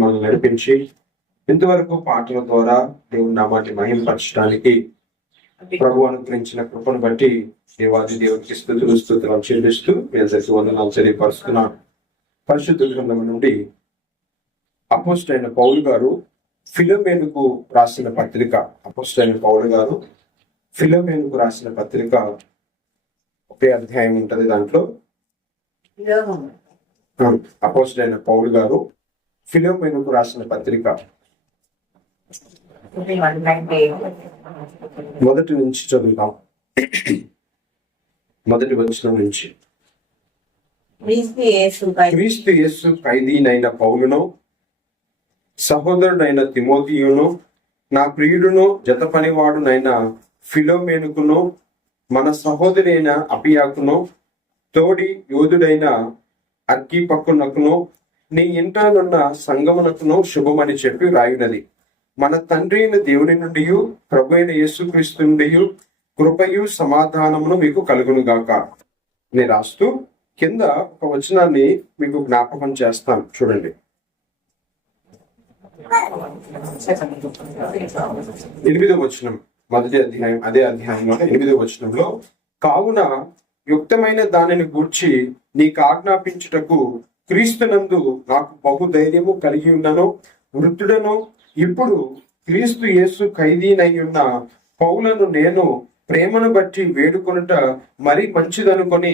మనల్ని నడిపించి ఇంతవరకు పాటల ద్వారా దేవుని నామాన్ని మహింపరచడానికి ప్రభు అనుగ్రహించిన కృపను బట్టి దేవాది దేవుడికి స్తుతులు చెల్లిస్తూ మీ అందరికీ వందనాలు తెలియపరుస్తున్నాను. పరిశుద్ధ గ్రంథం నుండి అపోస్తలుడైన పౌలు గారు ఫిలోమేనుకు రాసిన పత్రిక, అపోస్తలుడైన పౌలు గారు ఫిలోమేనుకు రాసిన పత్రిక ఒకే అధ్యాయం ఉంటది. దాంట్లో అపోస్తలుడైన పౌలు గారు ఫిలోమేనుకు రాసిన పత్రిక మొదటి నుంచి చదువుతాం. మొదటి వచనం నుంచి. క్రీస్తు యేసు ఖైదీనైన పౌలును, సహోదరుడైన తిమోతియును, నా ప్రియుడును జత పనివాడునైన ఫిలోమేనుకును, మన సహోదరి అయిన అపియాకును, తోడి యోధుడైన అర్కీపక్కునకును, నీ ఇంటనున్న సంగమునకును శుభమని చెప్పి రాయునది. మన తండ్రి అయిన దేవుని నుండి ప్రభు అయిన యేసుక్రీస్తు నుండి కృపయు సమాధానమును మీకు కలుగును గాక. నేను రాస్తూ కింద ఒక వచనాన్ని మీకు జ్ఞాపకం చేస్తాను, చూడండి. 8వ వచనం, మొదటి అధ్యాయం, అదే అధ్యాయంలో 8వ వచనంలో, కావున యుక్తమైన దానిని గూర్చి నీకు ఆజ్ఞాపించుటకు క్రీస్తునందు నాకు బహుధైర్యము కలిగి ఉన్నను. వృద్ధుడను ఇప్పుడు క్రీస్తు యేసు ఖైదీనయ్యున్న పౌలను నేను ప్రేమను బట్టి వేడుకొనుట మరి మంచిదనుకొని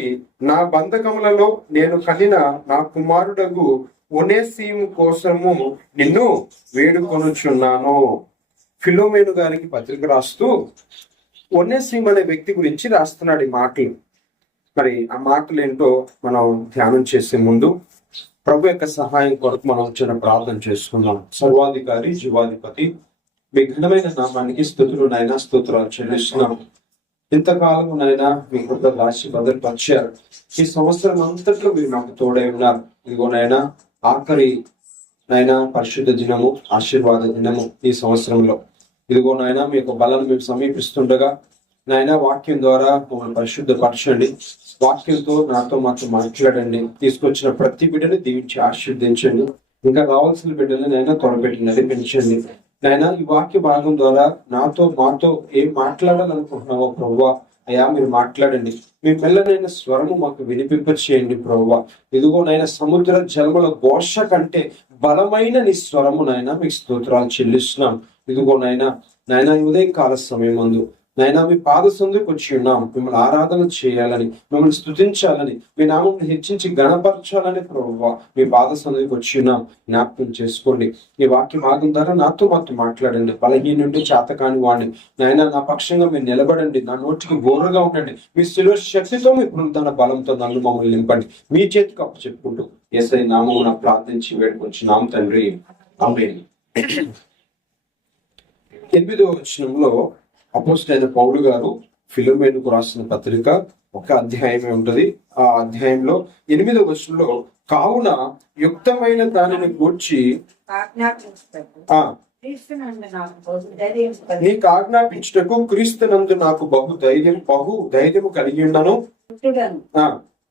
నా బంధకములలో నేను కనిన నా కుమారుడగు ఒనేసీము కోసము నిన్ను వేడుకొనుచున్నాను. ఫిలోమేను గారికి పత్రిక రాస్తూ ఒనేసీము అనే వ్యక్తి గురించి రాస్తున్నాడు ఈ మాటలు. మరి ఆ మాటలు ఏంటో మనం ధ్యానం చేసే ముందు ప్రభు యొక్క సహాయం కొరకు మనం చిన్న ప్రార్థన చేసుకున్నాం. సర్వాధికారి జీవాధిపతి మీ ఘనమైన నామానికి స్తుతులు నాయన, స్తోత్రాలు చెల్లిస్తున్నాం. ఇంతకాలము నాయన మీ కృప రాశి భద్రపరిచారు. ఈ సంవత్సరం అంతట్లో మీరు నాకు తోడై ఉన్నారు. ఇదిగో నాయన ఆఖరి నాయన పరిశుద్ధ దినము, ఆశీర్వాద దినము ఈ సంవత్సరంలో. ఇదిగో నాయన మీ యొక్క బలం మేము సమీపిస్తుండగా నాయన వాక్యం ద్వారా మమ్మల్ని పరిశుద్ధపరచండి. వాక్యంతో నాతో మాతో మాట్లాడండి. తీసుకొచ్చిన ప్రతి బిడ్డని దీవించి ఆశీర్వదించండి. ఇంకా రావాల్సిన బిడ్డని నైనా త్వరపెట్టి నడిపించండి. నైనా ఈ వాక్య భాగం ద్వారా నాతో మాతో ఏం మాట్లాడాలనుకుంటున్నావో ప్రభువా అయ్యా మీరు మాట్లాడండి. మీ పిల్లనైన స్వరము మాకు వినిపింప చేయండి ప్రభువా. ఇదిగో నైనా సముద్ర జలముల ఘోష కంటే బలమైన నీ స్వరము నైనా మీకు స్తోత్రాలు చెల్లిస్తున్నాం. ఇదిగో నైనా ఉదయకాల సమయం ముందు నైనా మీ పాద సందుకు వచ్చి ఉన్నాం. మిమ్మల్ని ఆరాధన చేయాలని, మిమ్మల్ని స్తుతించాలని, మీ నామం హెచ్చించి గణపరచాలని ప్రభువా మీ పాద సందుకు వచ్చి ఉన్నాం. జ్ఞాపకం చేసుకోండి. ఈ వాక్య భాగం ద్వారా నాతో మాట్లాడండి. బలహీనుండి చేతకాని వాడిని నైనా నా పక్షంగా మీరు నిలబడండి. నా నోటికి బోరుగా ఉండండి. మీ శిలువ శక్తితో మీ పునరుద్ధరణ బలంతో నన్ను మమ్మల్ని నింపండి. మీ చేతికి అప్పు చెప్పుకుంటూ యేసయ్య నామమున ప్రార్థించి వేడుకొంచున్నాం తండ్రి, ఆమేన్. 8వ వచనంలో అపోస్తలుడైన పౌలు గారు ఫిలోమేనుకు రాసిన పత్రిక ఒక అధ్యాయమే ఉంటది. ఆ అధ్యాయంలో 8వ వచనంలో, కావున యుక్తమైన దానిని గూర్చి నీకు ఆజ్ఞాపించుటకు క్రీస్తునందు నాకు బహుధైర్యము కలిగి ఉన్నాను.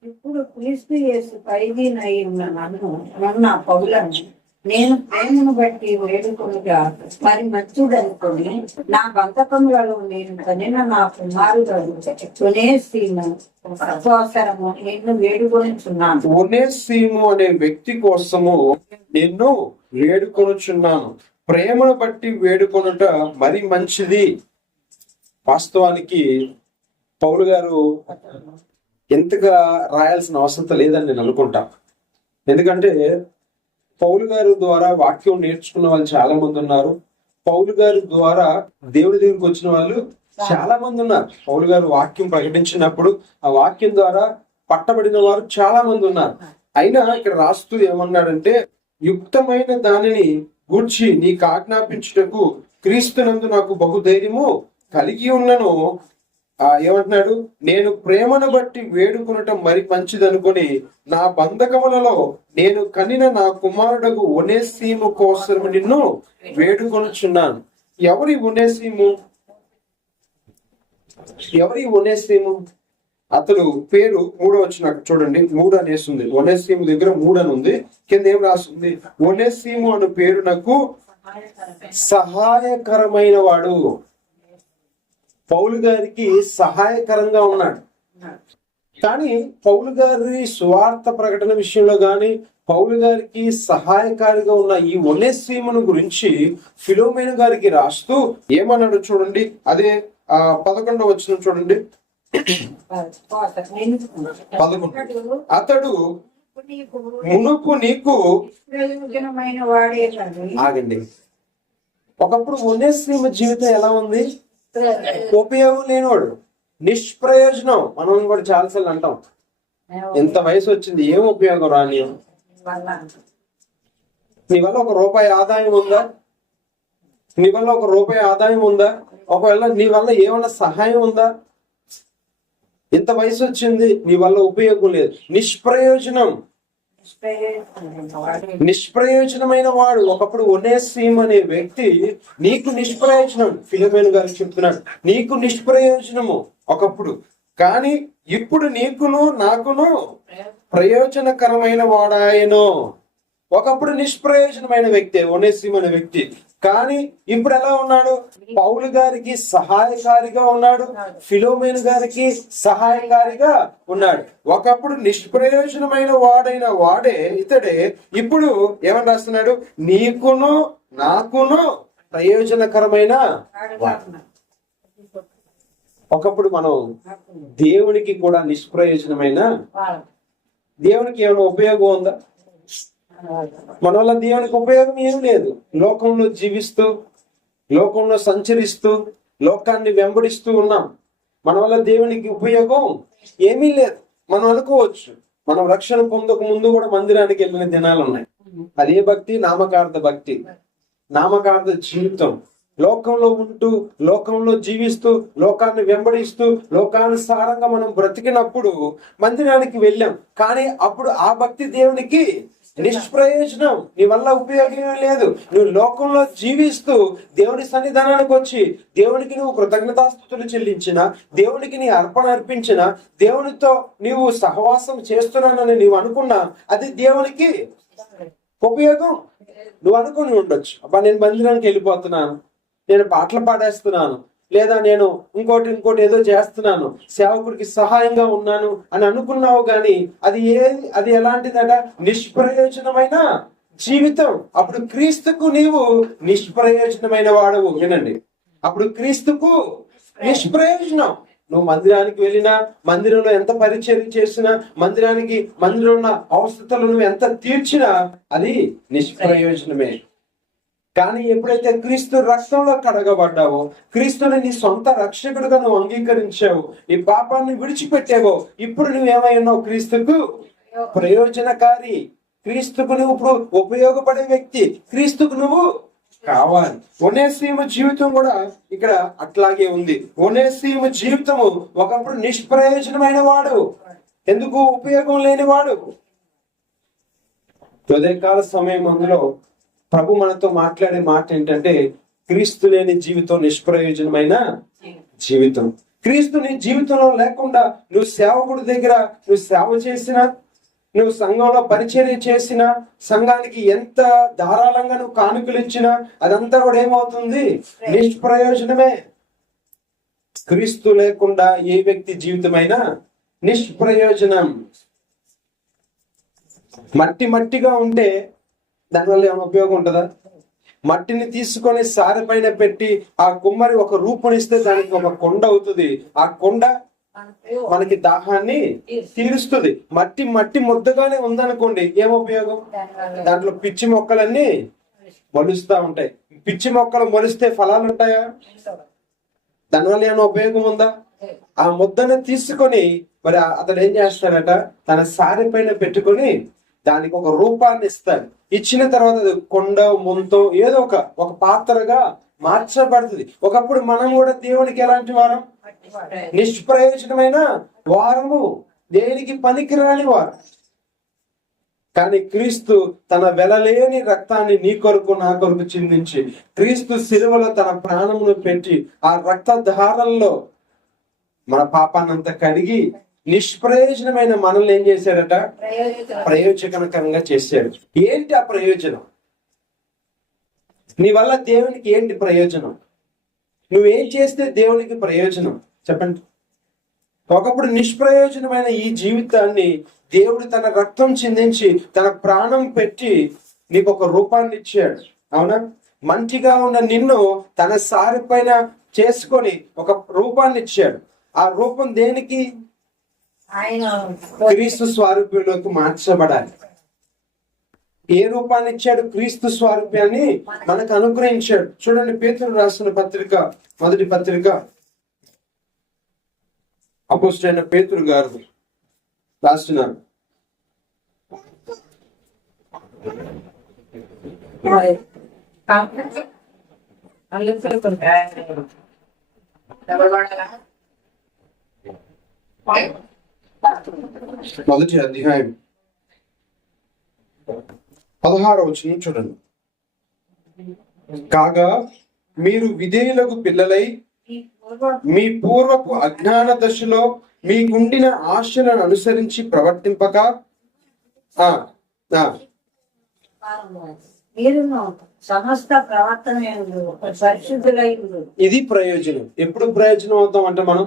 ఇప్పుడు క్రీస్తు యేసు ఖైదీనై ఉన్న నన్ను పౌలను నేను ప్రేమను బట్టి వేడుకొనుగా మరి మంచుడనుకొని నా బంధకములలో నేను కనిన నా కుమారుడు ఒనేసీము కోసము నిన్ను వేడుకొనుచున్నాను. ఒనేసీము అనే వ్యక్తి కోసము నిన్ను వేడుకొనుచున్నాను. ప్రేమను బట్టి వేడుకొనుట మరి మంచిది. వాస్తవానికి పౌలు గారు ఎంతగా రాయాల్సిన అవసరం లేదని నేను అనుకుంటా. ఎందుకంటే పౌలు గారి ద్వారా వాక్యం నేర్చుకున్న వాళ్ళు చాలా మంది ఉన్నారు. పౌలు గారి ద్వారా దేవుడి దగ్గరికి వచ్చిన వాళ్ళు చాలా మంది ఉన్నారు. పౌలు గారు వాక్యం ప్రకటించినప్పుడు ఆ వాక్యం ద్వారా పట్టబడిన వారు చాలా మంది ఉన్నారు. అయినా ఇక్కడ రాస్తూ ఏమన్నాడంటే, యుక్తమైన దానిని గూర్చి నీకు ఆజ్ఞాపించుటకు క్రీస్తునందు నాకు బహుధైర్యము కలిగి ఉన్నను. ఏమంటున్నాడు, నేను ప్రేమను బట్టి వేడుకొనటం మరి మంచిదనుకొని నా బంధకములలో నేను కనిన నా కుమారుడకు ఒనేసీము కోసం నిన్ను వేడుకొనుచున్నాను. ఎవరి ఒనేసీము? అతడు పేరు 3వ చూడండి, 3 అనేసి ఉంది. ఒనేసీము దగ్గర 3 అని ఉంది. కింద ఏం రాస్తుంది? ఒనేసీము అను పేరు నాకు సహాయకరమైన వాడు. పౌలు గారికి సహాయకరంగా ఉన్నాడు. కానీ పౌలు గారి సువార్త ప్రకటన విషయంలో గాని, పౌలు గారికి సహాయకారిగా ఉన్న ఈ ఒనేసీమును గురించి ఫిలోమేను గారికి రాస్తూ ఏమన్నాడు చూడండి. అదే 11వ వచనం చూడండి. 11. అతడు మునుపు నీకు ప్రయోజనమైన వాడే కాదు. ఆగండి. ఒకప్పుడు ఒనేసీము జీవితం ఎలా ఉంది? ఉపయోగం లేనివాడు, నిష్ప్రయోజనం. మనం కూడా చాలాసార్లు అంటాం, ఎంత వయసు వచ్చింది, ఏం ఉపయోగం రాని. నీ వల్ల ₹1 ఆదాయం ఉందా? నీ వల్ల ₹1 ఆదాయం ఉందా? ఒకవేళ నీ వల్ల ఏమన్నా సహాయం ఉందా? ఎంత వయసు వచ్చింది, నీ వల్ల ఉపయోగం లేదు, నిష్ప్రయోజనం. నిష్ప్రయోజనమైన వాడు. ఒకప్పుడు ఒనేసీము అనే వ్యక్తి నీకు నిష్ప్రయోజనం. ఫిలోమేను గారికి చెప్తున్నాడు, నీకు నిష్ప్రయోజనము ఒకప్పుడు, కానీ ఇప్పుడు నీకును నాకును ప్రయోజనకరమైన వాడాయను. ఒకప్పుడు నిష్ప్రయోజనమైన వ్యక్తి ఒనేసీము అనే వ్యక్తి, కానీ ఇప్పుడు ఎలా ఉన్నాడు? పౌలు గారికి సహాయకారిగా ఉన్నాడు, ఫిలోమేను గారికి సహాయకారిగా ఉన్నాడు. ఒకప్పుడు నిష్ప్రయోజనమైన వాడైన వాడే ఇతడే ఇప్పుడు ఏమని రాస్తున్నాడు? నీకును నాకును ప్రయోజనకరమైన వాడు. ఒకప్పుడు మనం దేవునికి కూడా నిష్ప్రయోజనమైన, దేవునికి ఏమైనా ఉపయోగం ఉందా? మన వల్ల దేవునికి ఉపయోగం ఏం లేదు. లోకంలో జీవిస్తూ, లోకంలో సంచరిస్తూ, లోకాన్ని వెంబడిస్తూ ఉన్నాం. మన వల్ల దేవునికి ఉపయోగం ఏమీ లేదు. మనం అనుకోవచ్చు, మనం రక్షణ పొందక ముందు కూడా మందిరానికి వెళ్ళిన దినాలు ఉన్నాయి. అదే భక్తి, నామకార్థ భక్తి, నామకార్థ జీవితం. లోకంలో ఉంటూ, లోకంలో జీవిస్తూ, లోకాన్ని వెంబడిస్తూ, లోకానుసారంగా మనం బ్రతికినప్పుడు మందిరానికి వెళ్ళాం. కానీ అప్పుడు ఆ భక్తి దేవునికి నిష్ప్రయోజనం. నీ వల్ల ఉపయోగం లేదు. నువ్వు లోకంలో జీవిస్తూ దేవుని సన్నిధానానికి వచ్చి దేవునికి నువ్వు కృతజ్ఞతాస్తుతులు చెల్లించిన, దేవునికి నీ అర్పణ అర్పించిన, దేవునితో నీవు సహవాసం చేస్తున్నానని నీవు అనుకున్నా, అది దేవునికి ఉపయోగం. నువ్వు అనుకుని ఉండొచ్చు, అబ్బా నేను మందిరానికి వెళ్ళిపోతున్నాను, నేను పాటలు పాడేస్తున్నాను, లేదా నేను ఇంకోటి ఏదో చేస్తున్నాను, సేవకుడికి సహాయంగా ఉన్నాను అని అనుకున్నావు. కానీ అది ఎలాంటిదట? నిష్ప్రయోజనమైన జీవితం. అప్పుడు క్రీస్తుకు నీవు నిష్ప్రయోజనమైన వాడవు. వినండి, అప్పుడు క్రీస్తుకు నిష్ప్రయోజనం. నువ్వు మందిరానికి వెళ్ళినా, మందిరంలో ఎంత పరిచర్య చేసినా, మందిరంలో ఉన్న అవసరతలు నువ్వు ఎంత తీర్చినా అది నిష్ప్రయోజనమే. కానీ ఎప్పుడైతే క్రీస్తు రక్తంలో కడగబడ్డావో, క్రీస్తుని నీ సొంత రక్షకుడుగా నువ్వు అంగీకరించావు, ఈ పాపాన్ని విడిచిపెట్టావో, ఇప్పుడు నువ్వేమై ఉన్నావు? క్రీస్తుకు ప్రయోజనకారి, క్రీస్తుకు నువ్వు ఇప్పుడు ఉపయోగపడే వ్యక్తి, క్రీస్తుకు నువ్వు కావాలి. ఒనేసీము జీవితం కూడా ఇక్కడ అట్లాగే ఉంది. ఒనేసీము జీవితము ఒకప్పుడు నిష్ప్రయోజనమైన వాడు, ఎందుకు ఉపయోగం లేనివాడు. ఉదయకాల సమయం అందులో ప్రభు మనతో మాట్లాడే మాట ఏంటంటే, క్రీస్తు లేని జీవితం నిష్ప్రయోజనమైన జీవితం. క్రీస్తు నీ జీవితంలో లేకుండా నువ్వు సేవకుడి దగ్గర నువ్వు సేవ చేసినా, నువ్వు సంఘంలో పరిచర్య చేసినా, సంఘానికి ఎంత ధారాళంగా నువ్వు కానుకలు ఇచ్చినా, అదంతా కూడా ఏమవుతుంది? నిష్ప్రయోజనమే. క్రీస్తు లేకుండా ఏ వ్యక్తి జీవితమైనా నిష్ప్రయోజనం. మట్టిగా ఉంటే దానివల్ల ఏమైనా ఉపయోగం ఉంటుందా? మట్టిని తీసుకొని సారె పైన పెట్టి ఆ కుమ్మరి ఒక రూపునిస్తే దానికి ఒక కొండ అవుతుంది. ఆ కొండ మనకి దాహాన్ని తీరుస్తుంది. మట్టి ముద్దగానే ఉందనుకోండి, ఏం ఉపయోగం? దాంట్లో పిచ్చి మొక్కలన్నీ మొలుస్తా ఉంటాయి. పిచ్చి మొక్కలు మొలిస్తే ఫలాలు ఉంటాయా? దానివల్ల ఏమైనా ఉపయోగం ఉందా? ఆ ముద్దను తీసుకొని మరి అతడు ఏం చేస్తాడట, తన సారె పైన పెట్టుకొని దానికి ఒక రూపాన్ని ఇస్తాడు. ఇచ్చిన తర్వాత అది కొండ, ముంతో ఏదో ఒక పాత్రగా మార్చబడుతుంది. ఒకప్పుడు మనం కూడా దేవునికి ఎలాంటి వారం? నిష్ప్రయోజనమైన వారము, దేనికి పనికిరాని వారు. కానీ క్రీస్తు తన వెలలేని రక్తాన్ని నీ కొరకు నా కొరకు చిందించి, క్రీస్తు శిలువలో తన ప్రాణమును పెట్టి ఆ రక్త ధారల్లో మన పాపాన్నంతా కడిగి నిష్ప్రయోజనమైన మనల్ని ఏం చేశాడట? ప్రయోజకులు. ప్రయోజనకరంగా చేశాడు. ఏంటి ఆ ప్రయోజనం? నీ వల్ల దేవునికి ఏంటి ప్రయోజనం? నువ్వేం చేస్తే దేవునికి ప్రయోజనం చెప్పండి. ఒకప్పుడు నిష్ప్రయోజనమైన ఈ జీవితాన్ని దేవుడు తన రక్తం చిందించి తన ప్రాణం పెట్టి నీకు ఒక రూపాన్ని ఇచ్చాడు. అవునా? మంచిగా ఉన్న నిన్ను తన సారి పైన చేసుకొని ఒక రూపాన్ని ఇచ్చాడు. ఆ రూపం దేనికి? ఆయన క్రీస్తు స్వరూపంలోకి మార్చబడాలి. ఏ రూపాన్ని ఇచ్చాడు? క్రీస్తు స్వరూపాన్ని మనకు అనుగ్రహించాడు. చూడండి, పేతురు రాసిన పత్రిక, మొదటి పత్రిక, అపోస్తలుడైన పేతురు గారు రాసిన మొదటి అధ్యాయం 16వ వచనం చూడండి. కాగా మీరు విధేయులకు పిల్లలై మీ పూర్వపు అజ్ఞాన దశలో మీకుండిన ఆశలను అనుసరించి ప్రవర్తింపక మీరును సమస్త ప్రవర్తన పరిశుద్ధులై ఇది ప్రయోజనం. ఎప్పుడు ప్రయోజనం అవుతాం అంటే మనం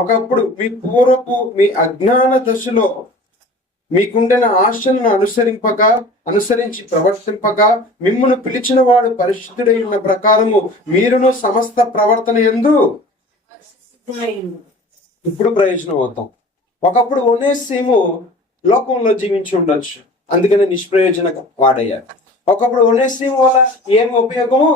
ఒకప్పుడు మీ పూర్వపు మీ అజ్ఞాన దశలో మీకుండిన ఆశలను అనుసరించి ప్రవర్తింపక మిమ్మును పిలిచిన వాడు పరిశుద్ధుడై ఉన్న ప్రకారము మీరును సమస్త ప్రవర్తన యందు ఇప్పుడు ప్రయోజనం అవుతాం. ఒకప్పుడు ఒనేసిము లోకంలో జీవించి ఉండొచ్చు, అందుకనే నిష్ప్రయోజన వాడయ్యారు. ఒకప్పుడు ఒనేసిము వల్ల ఏమి ఉపయోగము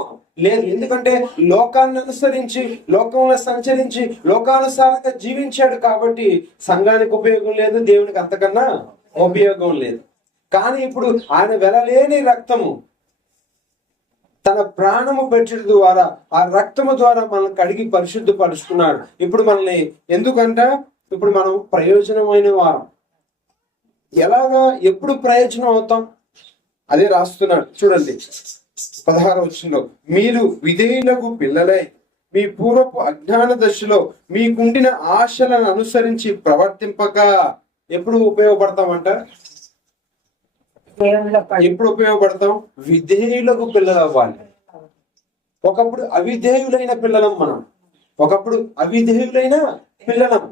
లేదు, ఎందుకంటే లోకాన్ని అనుసరించి లోకంలో సంచరించి లోకానుసారంగా జీవించాడు కాబట్టి సంఘానికి ఉపయోగం లేదు, దేవునికి అంతకన్నా ఉపయోగం లేదు. కానీ ఇప్పుడు ఆయన వెలలేని రక్తము తన ప్రాణము పెట్టడం ద్వారా ఆ రక్తము ద్వారా మనల్ని కడిగి పరిశుద్ధపరుచుకున్నాడు. ఇప్పుడు మనల్ని ఎందుకంట ఇప్పుడు మనం ప్రయోజనమైన వారం. ఎలాగా ఎప్పుడు ప్రయోజనం అవుతాం అదే రాస్తున్నాడు. చూడండి 16వ వచనంలో, మీరు విధేయులకు పిల్లలై మీ పూర్వపు అజ్ఞాన దశలో మీకుండిన ఆశలను అనుసరించి ప్రవర్తింపక ఎప్పుడు ఉపయోగపడతామంట? ఎప్పుడు ఉపయోగపడతాం? విధేయులకు పిల్లలు అవ్వాలి. ఒకప్పుడు అవిధేయులైన పిల్లలం మనం, ఒకప్పుడు అవిధేయులైన పిల్లలం.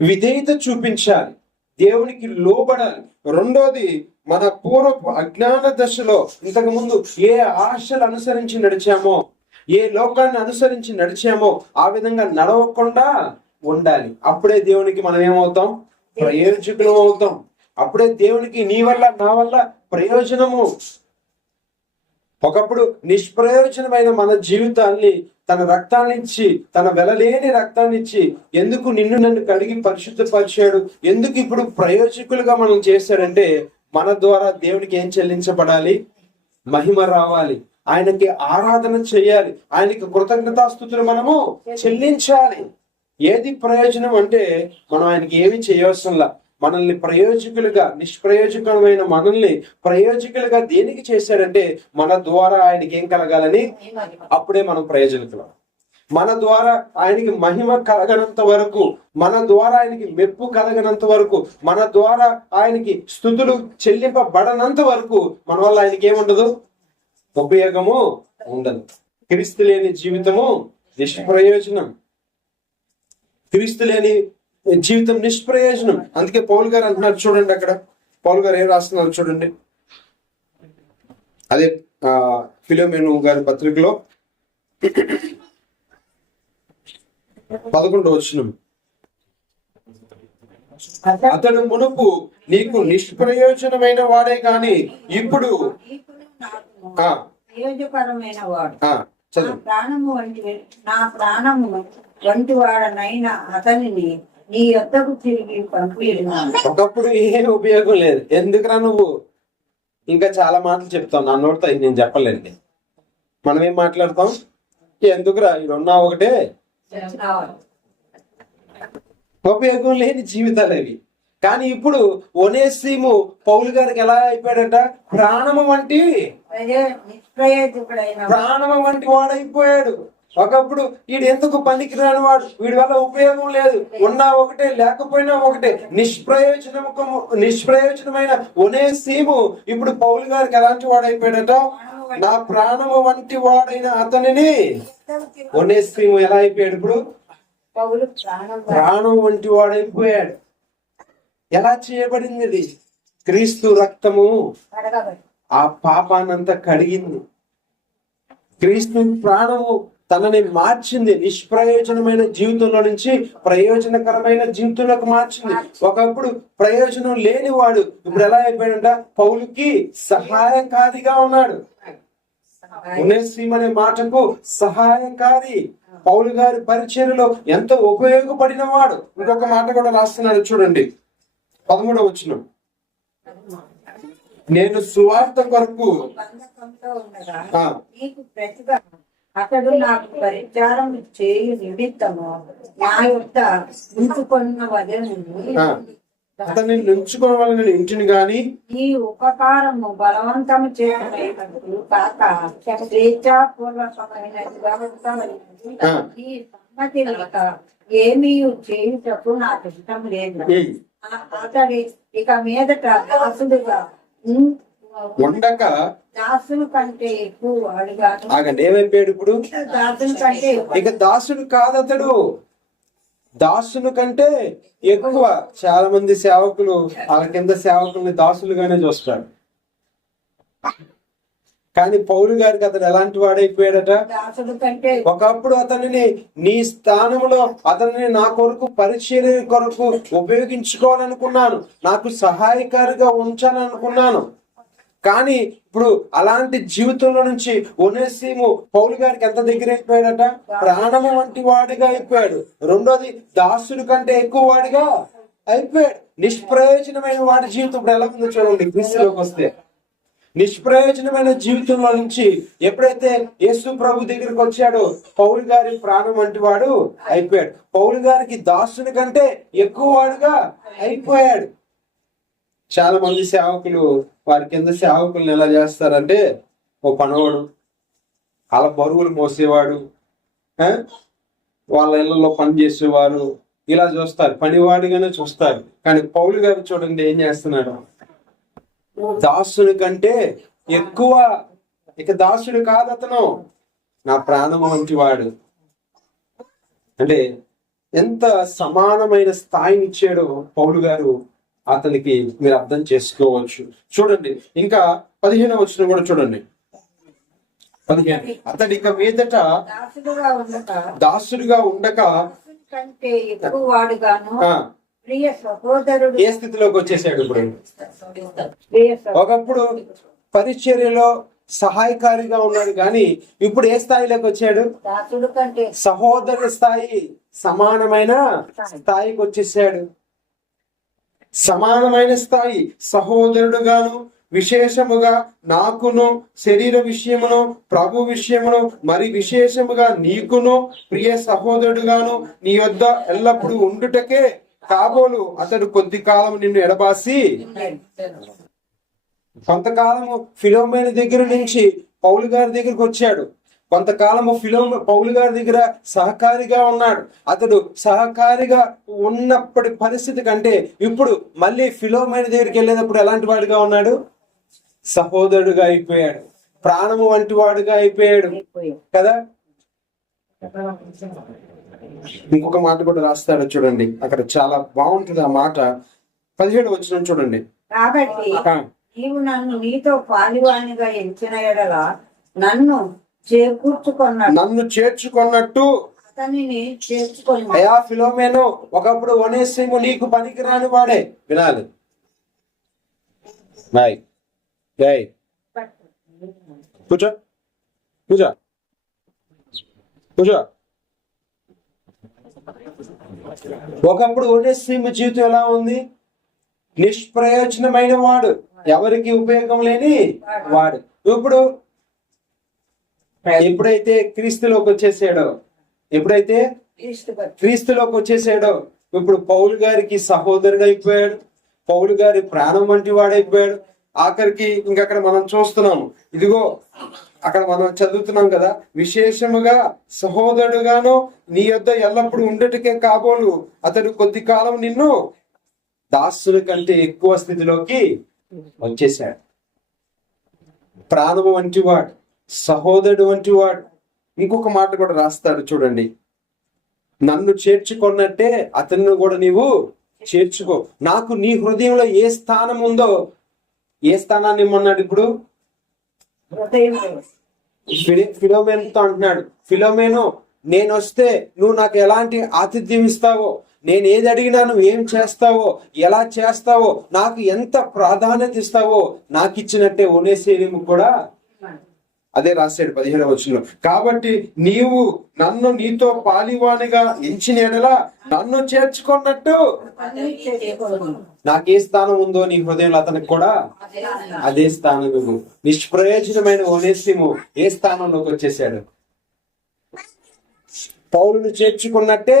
విధేయత చూపించాలి, దేవునికి లోబడాలి. రెండోది, మన పూర్వపు అజ్ఞాన దశలో ఇంతకు ముందు ఏ ఆశలు అనుసరించి నడిచామో, ఏ లోకాన్ని అనుసరించి నడిచామో ఆ విధంగా నడవకుండా ఉండాలి. అప్పుడే దేవునికి మనం ఏమవుతాం? ప్రయోజకులం అవుతాం. అప్పుడే దేవునికి నీ వల్ల నా వల్ల ప్రయోజనము. ఒకప్పుడు నిష్ప్రయోజనమైన మన జీవితాన్ని తన రక్తాన్నిచ్చి, తన వెలలేని రక్తాన్నిచ్చి ఎందుకు నిన్ను నన్ను కడిగి పరిశుద్ధపరిచాడు, ఎందుకు ఇప్పుడు ప్రయోజకులుగా మనం చేశాడంటే మన ద్వారా దేవునికి ఏం చెల్లించబడాలి? మహిమ రావాలి, ఆయనకి ఆరాధన చేయాలి, ఆయనకి కృతజ్ఞతాస్తుతులు మనము చెల్లించాలి. ఏది ప్రయోజనం అంటే మనం ఆయనకి ఏమి చేయవసరంలా, మనల్ని ప్రయోజకులుగా, నిష్ప్రయోజకమైన మనల్ని ప్రయోజకులుగా దేనికి చేశాడంటే మన ద్వారా ఆయనకి ఏం కలగాలని. అప్పుడే మనం ప్రయోజకులం. మన ద్వారా ఆయనకి మహిమ కలగనంత వరకు, మన ద్వారా ఆయనకి మెప్పు కలగనంత వరకు, మన ద్వారా ఆయనకి స్తుతులు చెల్లింపబడనంత వరకు మన వల్ల ఆయనకి ఏముండదు? ఉపయోగము ఉండదు. క్రీస్తు లేని జీవితము నిష్ప్రయోజనం. క్రీస్తు లేని జీవితం నిష్ప్రయోజనం. అందుకే పౌలు గారు అంటున్నారు, చూడండి అక్కడ పౌలు గారు ఏం రాస్తున్నారు చూడండి. అదే ఫిలోమోను గారి పత్రికలో 11వ వచనం, అతడు మునుపు నీకు నిష్ప్రయోజనమైన వాడే గాని ఇప్పుడు ప్రయోజకరమైన వాడు. చదువు. నా ప్రాణము వంటి వాడనైనా అతనిని నీ యొద్దకు తిరిగి పంపిస్తున్నాను. ఒకప్పుడు ఏం ఉపయోగం లేదు, ఎందుకురా నువ్వు ఇంకా చాలా మాటలు చెప్తావు, నా నోటితో నేను చెప్పలేండి. మనం ఏం మాట్లాడతాం? ఎందుకురా ఇడున్నా ఒకటే. ఉపయోగం లేని జీవితాలు అవి. కానీ ఇప్పుడు ఒనేసిము పౌలు గారికి ఎలా అయిపోయాడట? ప్రాణము వంటి వాడైపోయాడు. ఒకప్పుడు వీడు ఎందుకు పనికిరాని వాడు, వీడి వల్ల ఉపయోగం లేదు, ఉన్నా ఒకటే లేకపోయినా ఒకటే, నిష్ప్రయోజనమైన ఒనేసీము ఇప్పుడు పౌలు గారికి ఎలాంటి వాడైపోయాడట? నా ప్రాణము వంటి వాడైన అతనిని. ఒనేసీము ఎలా అయిపోయాడు ఇప్పుడు? పౌలు ప్రాణం వంటి వాడైపోయాడు. ఎలా చేయబడింది ఇది? క్రీస్తు రక్తము ఆ పాపానంతా కడిగింది. క్రీస్తు ప్రాణము తనని మార్చింది. నిష్ప్రయోజనమైన జీవితంలో నుంచి ప్రయోజనకరమైన జీవితంలోకి మార్చింది. ఒకప్పుడు ప్రయోజనం లేనివాడు ఇప్పుడు ఎలా అయిపోయాడంట? పౌలుకి సహాయకారిగా ఉన్నాడు. ఒనేసిము అనే మాటకు సహాయకారి, పౌలు గారి పరిచర్యలో ఎంతో ఉపయోగపడిన వాడు. ఇంకొక మాట కూడా రాస్తున్నాడు చూడండి, 13వ వచనం. నేను సువార్త కొరకు నీకు ప్రతిగా అతడు నాకు పరిచారం చేయు నిమిత్తము నా యొక్క ఉంచుకున్న అతన్ని నుంచుకోవాలని ఇంటిని గాని ఈ ఉపకారము బలవంతము చేయనప్పుడు కాక స్వేచ్ఛాపూర్వకమైనదిగా ఉండవలెను. ఈ సమ్మతి లేక ఏమీ చేయుటకు నాకు ఇష్టం లేదు. అతడి ఇక మీదట దాసుడుగా ఉండక దాసుని కంటే ఎక్కువ వాడుగా ఆగండి. ఏమైపోయాడు ఇప్పుడు? దాసుని కంటే ఇక దాసుడు కాదు అతడు, దాసుని కంటే ఎక్కువ. చాలా మంది సేవకులు వాళ్ళ కింద సేవకుల్ని దాసులుగానే చూస్తారు. కానీ పౌలు గారికి అతడు ఎలాంటి వాడైపోయాడట? దాసుడు కంటే ఒకప్పుడు అతనిని నీ స్థానంలో అతనిని నా కొరకు పరిచర్య కొరకు ఉపయోగించుకోవాలనుకున్నాను, నాకు సహాయకారిగా ఉంచాలనుకున్నాను. కానీ ఇప్పుడు అలాంటి జీవితంలో నుంచి ఒనేసిము పౌలు గారికి ఎంత దగ్గర అయిపోయాడట? ప్రాణము వంటి వాడిగా అయిపోయాడు. రెండోది, దాసుడి కంటే ఎక్కువ వాడిగా అయిపోయాడు. నిష్ప్రయోజనమైన వాడి జీవితం ఇప్పుడు ఎలా ఉందో చూడండి. క్రీస్తులోకి వస్తే నిష్ప్రయోజనమైన జీవితంలో నుంచి ఎప్పుడైతే యేసు ప్రభు దగ్గరికి వచ్చాడో పౌలు గారి ప్రాణం వంటి వాడు అయిపోయాడు. పౌలు గారికి దాసుని కంటే ఎక్కువ వాడుగా అయిపోయాడు. చాలా మంది సేవకులు వారి కింద సేవకులను ఎలా చేస్తారంటే, ఓ పనవాడు, అలా బరువులు మోసేవాడు, వాళ్ళ ఇళ్లలో పని చేసేవారు, ఇలా చూస్తారు, పనివాడిగానే చూస్తారు. కానీ పౌలు గారు చూడండి ఏం చేస్తున్నాడు? దాసుని కంటే ఎక్కువ. ఇక దాసుడు కాదు అతను, నా ప్రాణం వంటి వాడు. అంటే ఎంత సమానమైన స్థాయిని ఇచ్చాడో పౌలు గారు అతనికి మీరు అర్థం చేసుకోవచ్చు. చూడండి ఇంకా 15వ వచనం కూడా చూడండి. 15 అతడి ఇక మీదట దాసుడుగా ఉండక కంటే ఎక్కువ వాడుగాను ప్రియ సహోదరుడు. ఏ స్థితిలోకి వచ్చేసాడు ఇప్పుడు? ఒకప్పుడు పరిచర్యలో సహాయకారిగా ఉన్నాడు, కానీ ఇప్పుడు ఏ స్థాయిలోకి వచ్చాడు? దాసుడు కంటే సహోదరు స్థాయి, సమానమైన స్థాయికి వచ్చేసాడు. సమానమైన స్థాయి, సహోదరుడుగాను, విశేషముగా నాకును, శరీర విషయమును, ప్రభు విషయమును, మరి విశేషముగా నీకును ప్రియ సహోదరుడుగాను నీ యొద్ద ఎల్లప్పుడూ ఉండుటకే కాబోలు అతడు కొద్ది కాలం నిన్ను ఎడబాసి. కొంతకాలము ఫిలోమేన దగ్గర నుంచి పౌలు గారి దగ్గరికి వచ్చాడు. కొంతకాలము పౌలు గారి దగ్గర సహకారిగా ఉన్నాడు. అతడు సహకారిగా ఉన్నప్పటి పరిస్థితి కంటే ఇప్పుడు మళ్ళీ ఫిలోమేన దగ్గరికి వెళ్ళేటప్పుడు ఎలాంటి వాడిగా ఉన్నాడు? సహోదరుడుగా అయిపోయాడు, ప్రాణము వంటి వాడుగా అయిపోయాడు కదా. ఇంకొక మాట కూడా రాస్తాడు చూడండి, అక్కడ చాలా బాగుంటుంది ఆ మాట. 17వ వచనం చూడండి. కాబట్టి నీవు నన్ను నీతో పాలివాణిగా ఎంచిన ఎడల నన్ను చేర్చుకున్నట్టు అతనిని చేర్చుకున్నా. అయా ఫిలోమేను, ఒకప్పుడు ఒనేసిము నీకు పనికిరాని వాడే. వినాలి, కూర్చో కూర్చో కూర్చో. ఒకప్పుడు ఒనేసిము జీవితం ఎలా ఉంది? నిష్ప్రయోజనమైన వాడు, ఎవరికి ఉపయోగం లేని వాడు. ఇప్పుడు ఎప్పుడైతే క్రీస్తులోకి వచ్చేసాడో ఇప్పుడు పౌలు గారికి సహోదరుడు అయిపోయాడు, పౌలు గారి ప్రాణం వంటి వాడైపోయాడు. ఆఖరికి ఇంకక్కడ మనం చూస్తున్నాము, ఇదిగో అక్కడ మనం చదువుతున్నాం కదా, విశేషముగా సహోదరుడుగాను నీ యొద్ద ఎల్లప్పుడూ ఉండటకే కాబోలు అతడు కొద్ది కాలం నిన్ను దాసుల కంటే ఎక్కువ స్థితిలోకి వచ్చేసాడు. ప్రాణము వంటి వాడు, సహోదరుడు వంటి వాడు. ఇంకొక మాట కూడా రాస్తాడు చూడండి, నన్ను చేర్చుకున్నట్టే అతన్ని కూడా నీవు చేర్చుకో. నాకు నీ హృదయంలో ఏ స్థానం ఉందో, ఏ స్థానాన్ని ఇమ్మన్నాడు ఇప్పుడు? ఫిలోమేనుతో అంటున్నాడు, ఫిలోమేను నేను వస్తే నువ్వు నాకు ఎలాంటి ఆతిథ్యం ఇస్తావో, నేను ఏది అడిగినా నువ్వు ఏం చేస్తావో, ఎలా చేస్తావో, నాకు ఎంత ప్రాధాన్యత ఇస్తావో నాకు ఇచ్చినట్టే ఒనేసిముకు కూడా అదే రాశాడు 17వ వచనంలో. కాబట్టి నీవు నన్ను నీతో పాలివానిగా ఎంచిన ఎడల నన్ను చేర్చుకున్నట్టు నాకు ఏ స్థానం ఉందో నీ హృదయంలో అతనికి కూడా అదే స్థానం ఇవ్వు. నిష్ప్రయోజనమైన ఒనేసిము ఏ స్థానంలోకి వచ్చేసాడు? పౌలును చేర్చుకున్నట్టే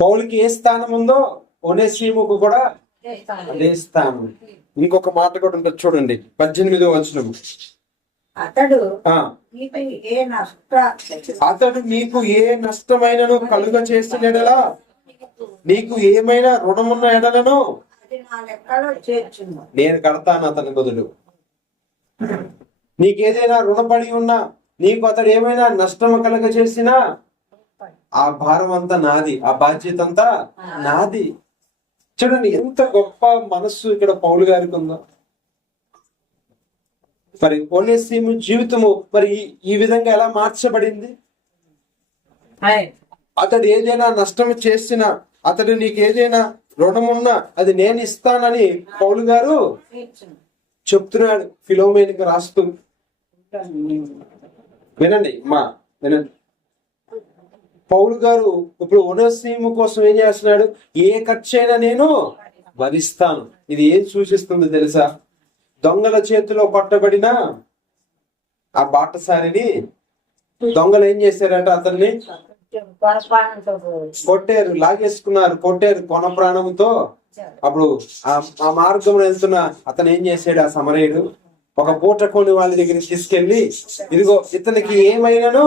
పౌలుకి ఏ స్థానం ఉందో ఒనేసిముకు కూడా అదే స్థానం. ఇంకొక మాట కూడా ఉంటుంది చూడండి, 18వ వచనం. అతడు నీకు ఏ నష్టమైనను కలుగ చేసిన ఎడలా, నీకు ఏమైనా రుణమున్న ఎడలను నేను కడతాను అతని బదులు. నీకేదైనా రుణపడి ఉన్నా, నీకు అతడు ఏమైనా నష్టము కలుగ చేసినా ఆ భారం అంతా నాది, ఆ బాధ్యత అంతా నాది. చూడండి ఎంత గొప్ప మనస్సు ఇక్కడ పౌలు గారికి ఉందో. మరి ఒనేసిము జీవితము మరి ఈ విధంగా ఎలా మార్చబడింది? అతడు ఏదైనా నష్టం చేసినా, అతడు నీకు ఏదైనా రుణమున్నా అది నేను ఇస్తానని పౌలు గారు చెప్తున్నాడు ఫిలోమేనుకు రాస్తూ. వినండి వినండి, పౌలు గారు ఇప్పుడు ఒనేసిము కోసం ఏం చేస్తున్నాడు? ఏ ఖర్చైనా నేను భరిస్తాను. ఇది ఏం సూచిస్తుందో తెలుసా? దొంగల చేతిలో పట్టబడిన ఆ బాటసారిని దొంగలు ఏం చేశారట? అతన్ని కొట్టారు, లాగేసుకున్నారు, కొట్టారు కొన ప్రాణంతో. అప్పుడు ఆ మార్గంలో వెళ్తున్న అతను ఏం చేశాడు? ఆ సమరయుడు ఒక పూట కొని వాళ్ళ దగ్గరికి తీసుకెళ్లి, ఇదిగో ఇతనికి ఏమైనాను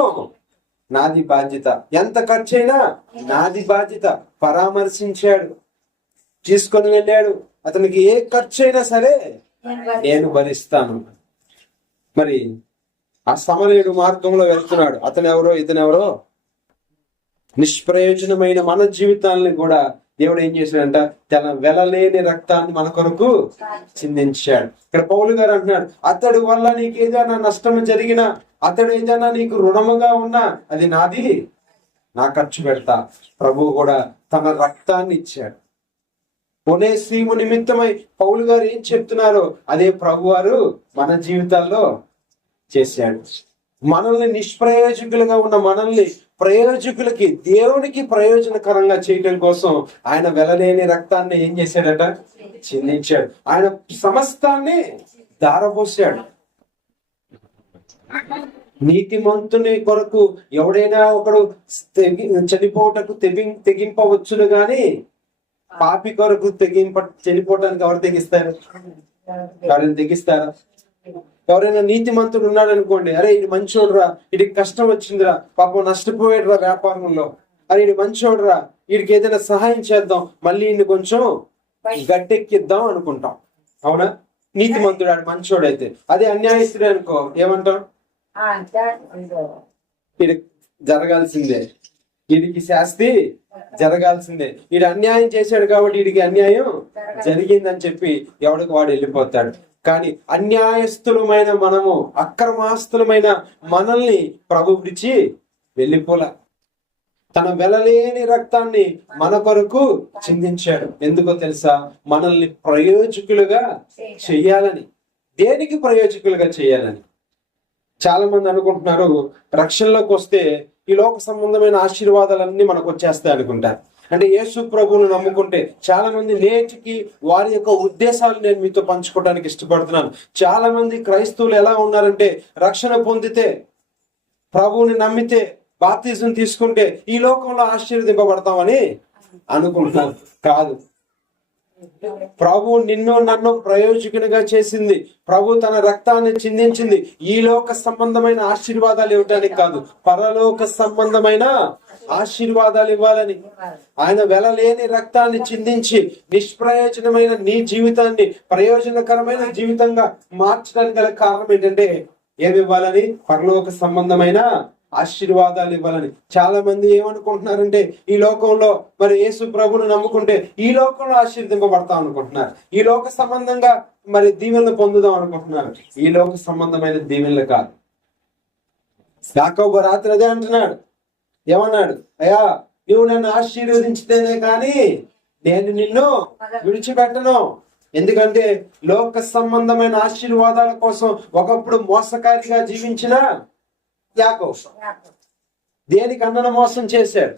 నాది బాధ్యత, ఎంత ఖర్చైనా నాది బాధ్యత, పరామర్శించాడు, తీసుకొని వెళ్ళాడు. అతనికి ఏ ఖర్చైనా సరే నేను భరిస్తాను. మరి ఆ సమరయుడు మార్గంలో వెళ్తున్నాడు. అతనెవరో ఇతనెవరో నిష్ప్రయోజనమైన మన జీవితాలని కూడా దేవుడు ఏం చేశాడంట? తన వెలలేని రక్తాన్ని మన కొరకు చిందించాడు. ఇక్కడ పౌలు గారు అంటున్నాడు, అతడి వల్ల నీకు ఏదైనా నష్టం జరిగినా, అతడు ఏదైనా నీకు రుణముగా ఉన్నా అది నాది, నా ఖర్చు పెడతా. ప్రభువు కూడా తన రక్తాన్ని ఇచ్చాడు. ఒనేసిము నిమిత్తమై పౌలు గారు ఏం చెప్తున్నారో అదే ప్రభు వారు మన జీవితాల్లో చేశాడు. మనల్ని నిష్ప్రయోజకులుగా ఉన్న మనల్ని ప్రయోజకులకి, దేవునికి ప్రయోజనకరంగా చేయటం కోసం ఆయన వెలలేని రక్తాన్ని ఏం చేశాడట? చిందించాడు. ఆయన సమస్తాన్ని ధారపోసాడు. నీతిమంతుని కొరకు ఎవడైనా ఒకడు చనిపోవటకు తెగింపవచ్చును గాని పాపి కొరకు చనిపోవటానికి ఎవరు తెగిస్తారు? ఎవరైనా తెగిస్తారా? ఎవరైనా నీతిమంతుడు ఉన్నాడు అనుకోండి, అరే ఇది మంచోడురా, వీడికి కష్టం వచ్చిందిరా, పాపం నష్టపోయాడురా వ్యాపారంలో, అరే ఇది మంచోడురా, వీడికి ఏదైనా సహాయం చేద్దాం, మళ్ళీ ఇన్ని కొంచెం గట్టెక్కిద్దాం అనుకుంటాం. అవునా? నీతిమంతుడు ఆడు మంచోడు అయితే. అదే అన్యాయస్తుడే అనుకో, ఏమంటాం? ఇది జరగాల్సిందే, వీడికి శాస్తి జరగాల్సిందే, వీడు అన్యాయం చేశాడు కాబట్టి వీడికి అన్యాయం జరిగిందని చెప్పి ఎవడికి వాడు వెళ్ళిపోతాడు. కానీ అన్యాయస్తులమైన మనము, అక్రమాస్తులమైన మనల్ని ప్రభు విడిచి వెళ్ళిపోలా. తన వెలలేని రక్తాన్ని మన కొరకు చిందించాడు. ఎందుకో తెలుసా? మనల్ని ప్రయోజకులుగా చెయ్యాలని. దేనికి ప్రయోజకులుగా చేయాలని? చాలా మంది అనుకుంటున్నారు రక్షణలోకి వస్తే ఈ లోక సంబంధమైన ఆశీర్వాదాలన్నీ మనకు వచ్చేస్తాయి అనుకుంటారు. అంటే యేసు ప్రభువును నమ్ముకుంటే చాలా మంది నేటికి వారి యొక్క ఉద్దేశాలు నేను మీతో పంచుకోవడానికి ఇష్టపడుతున్నాను. చాలా మంది క్రైస్తవులు ఎలా ఉన్నారంటే రక్షణ పొందితే, ప్రభువుని నమ్మితే, బాప్తిజం తీసుకుంటే ఈ లోకంలో ఆశీర్వదింపబడతామని అనుకుంటున్నారు. కాదు, ప్రభు నిన్ను నన్ను ప్రయోజకునిగా చేసింది. ప్రభు తన రక్తాన్ని చిందించింది ఈ లోక సంబంధమైన ఆశీర్వాదాలు ఇవ్వటానికి కాదు, పరలోక సంబంధమైన ఆశీర్వాదాలు ఇవ్వాలని. ఆయన వెలలేని రక్తాన్ని చిందించి నిష్ప్రయోజనమైన నీ జీవితాన్ని ప్రయోజనకరమైన జీవితంగా మార్చడానికి గల కారణం ఏంటంటే ఏమి ఇవ్వాలని? పరలోక సంబంధమైన ఆశీర్వాదాలు ఇవ్వాలని. చాలా మంది ఏమనుకుంటున్నారంటే ఈ లోకంలో మరి యేసు ప్రభువును నమ్ముకుంటే ఈ లోకంలో ఆశీర్వదింపబడతాం అనుకుంటున్నారు, ఈ లోక సంబంధంగా మరి దీవెనలు పొందుదాం అనుకుంటున్నారు. ఈ లోక సంబంధమైన దీవెనలు కాదు. యాకోబు రాత్రి అదే అంటున్నాడు. ఏమన్నాడు? అయ్యా, నువ్వు నన్ను ఆశీర్వదించితేనే కానీ నేను నిన్ను విడిచిపెట్టను. ఎందుకంటే లోక సంబంధమైన ఆశీర్వాదాల కోసం ఒకప్పుడు మోసకారిగా జీవించిన యాకోబు దేనికి అన్నను మోసం చేశాడు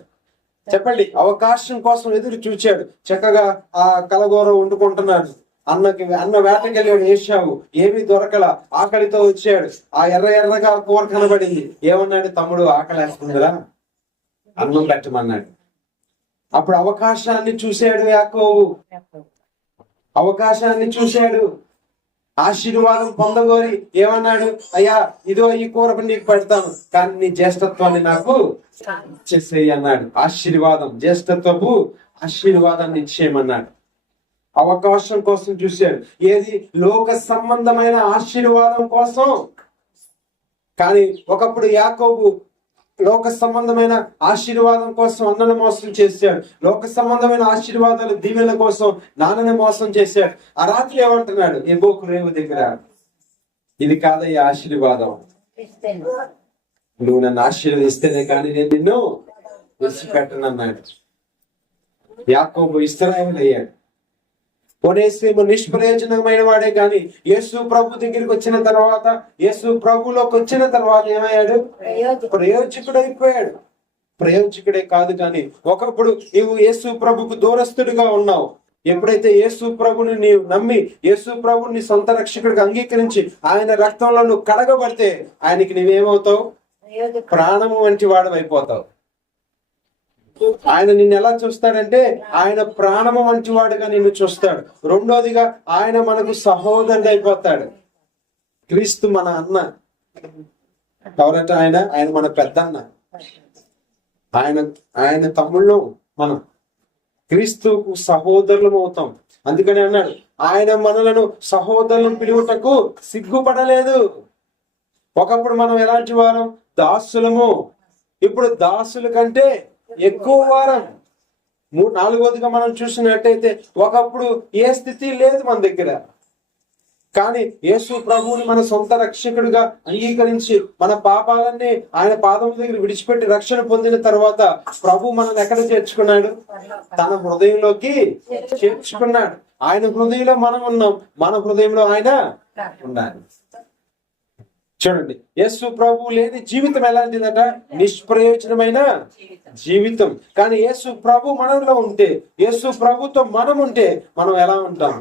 చెప్పండి? అవకాశం కోసం ఎదురు చూచాడు. చక్కగా ఆ కలగూర వండుకుంటున్నాడు. అన్న వేటకెళ్ళాడు ఏశావు, ఏమీ దొరకల, ఆకలితో వచ్చాడు. ఆ ఎర్రగా కూర కనబడింది. ఏమన్నాడు? తమ్ముడు ఆకలేస్తుందిరా, అన్నం పెట్టమన్నాడు. అప్పుడు అవకాశాన్ని చూశాడు యాకోబు, అవకాశాన్ని చూశాడు. ఆశీర్వాదం పొందగోరి ఏమన్నాడు? అయ్యా, ఇదో ఈ కూర నీకు పెడతాను, కానీ నీ జ్యేష్ఠత్వాన్ని నాకు ఇచ్చేసేయి అన్నాడు. ఆశీర్వాదం, జ్యేష్ఠత్వపు ఆశీర్వాదాన్ని ఇచ్చేయమన్నాడు. అవకాశం కోసం చూశాడు. ఏది? లోక సంబంధమైన ఆశీర్వాదం కోసం. కానీ ఒకప్పుడు యాకోబు లోక సంబంధమైన ఆశీర్వాదం కోసం అన్నను మోసం చేశాడు. లోక సంబంధమైన ఆశీర్వాదాలు దీవెనల కోసం నాన్నని మోసం చేశాడు. ఆ రాత్రి ఏమంటున్నాడు? ఎబోకు రేవు దగ్గర, ఇది కాదయ్యా ఆశీర్వాదం, నువ్వు నన్ను ఆశీర్వదిస్తేనే కానీ నేను నిన్ను విడిచిపెట్టనన్నాడు. యాకోబు ఇశ్రాయేలు అయ్యాడు. ఒనేసిము నిష్ప్రయోజనమైన వాడే కానీ యేసు ప్రభు దగ్గరికి వచ్చిన తర్వాత, యేసు ప్రభులోకి వచ్చిన తర్వాత ఏమయ్యాడు? ప్రయోజకుడైపోయాడు. ప్రయోజకుడే కాదు కానీ ఒకప్పుడు నువ్వు యేసు ప్రభుకు దూరస్తుడిగా ఉన్నావు. ఎప్పుడైతే యేసు ప్రభుని నీవు నమ్మి యేసు ప్రభుని సొంత రక్షకుడిగా అంగీకరించి ఆయన రక్తంలో నువ్వు కడగబడితే ఆయనకి నువ్వేమవుతావు? ప్రాణము వంటి వాడు అయిపోతావు. ఆయన నిన్ను ఎలా చూస్తాడంటే ఆయన ప్రాణము వంటి వాడుగా నిన్ను చూస్తాడు. రెండోదిగా ఆయన మనకు సహోదరుడు అయిపోతాడు. క్రీస్తు మన అన్న. ఎవరట ఆయన? ఆయన మన పెద్దన్న. ఆయన తమ్ముళ్ళు మనం క్రీస్తుకు సహోదరులం అవుతాం. అందుకని అన్నాడు, ఆయన మనలను సహోదరులను పిలువుటకు సిగ్గుపడలేదు. ఒకప్పుడు మనం ఎలాంటి వారం? దాసులము. ఇప్పుడు దాసుల కంటే ఎక్కువ వారం. నాలుగోదిగా మనం చూసినట్టయితే ఒకప్పుడు ఏ స్థితి లేదు మన దగ్గర, కానీ యేసు ప్రభువుని మన సొంత రక్షకుడిగా అంగీకరించి మన పాపాలన్నీ ఆయన పాదముల దగ్గర విడిచిపెట్టి రక్షణ పొందిన తర్వాత ప్రభు మనల్ని ఎక్కడ చేర్చుకున్నాడు? తన హృదయంలోకి చేర్చుకున్నాడు. ఆయన హృదయంలో మనం ఉన్నాం, మన హృదయంలో ఆయన ఉండాలి. చూడండి, యేసు ప్రభు లేని జీవితం ఎలాంటిదట? నిష్ప్రయోజనమైన జీవితం. కానీ యేసు ప్రభు మనలో ఉంటే, యేసు ప్రభుతో మనం ఉంటే మనం ఎలా ఉంటాం?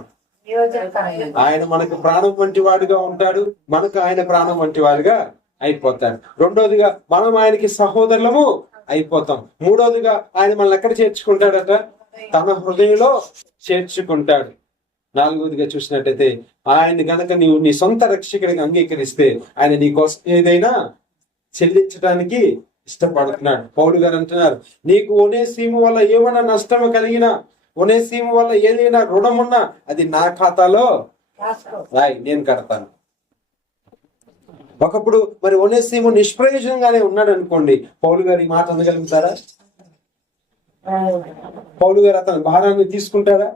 ఆయన మనకు ప్రాణం వంటి వాడుగా ఉంటాడు, మనకు ఆయన ప్రాణం వంటి వాడుగా అయిపోతాడు. రెండోదిగా మనం ఆయనకి సహోదరులము అయిపోతాం. మూడోదిగా ఆయన మనల్ని ఎక్కడ చేర్చుకుంటాడట? తన హృదయంలో చేర్చుకుంటాడు. నాలుగోదిగా చూసినట్టయితే ఆయన గనక నీవు నీ సొంత రక్షకుడిగా అంగీకరిస్తే ఆయన నీ కోసం ఏదైనా చెల్లించడానికి ఇష్టపడుతున్నాడు. పౌలు గారు అంటున్నారు, నీకు ఒనేసిము వల్ల ఏమైనా నష్టం కలిగినా, ఒనేసిము వల్ల ఏదైనా రుణం ఉన్నా అది నా ఖాతాలో రాయి, నేను కడతాను. ఒకప్పుడు మరి ఒనేసిము నిష్ప్రయోజనంగానే ఉన్నాడు అనుకోండి, పౌలు గారు ఈ మాట అనగలుగుతారా? పౌలు గారు అతని భారాన్ని తీసుకుంటారా?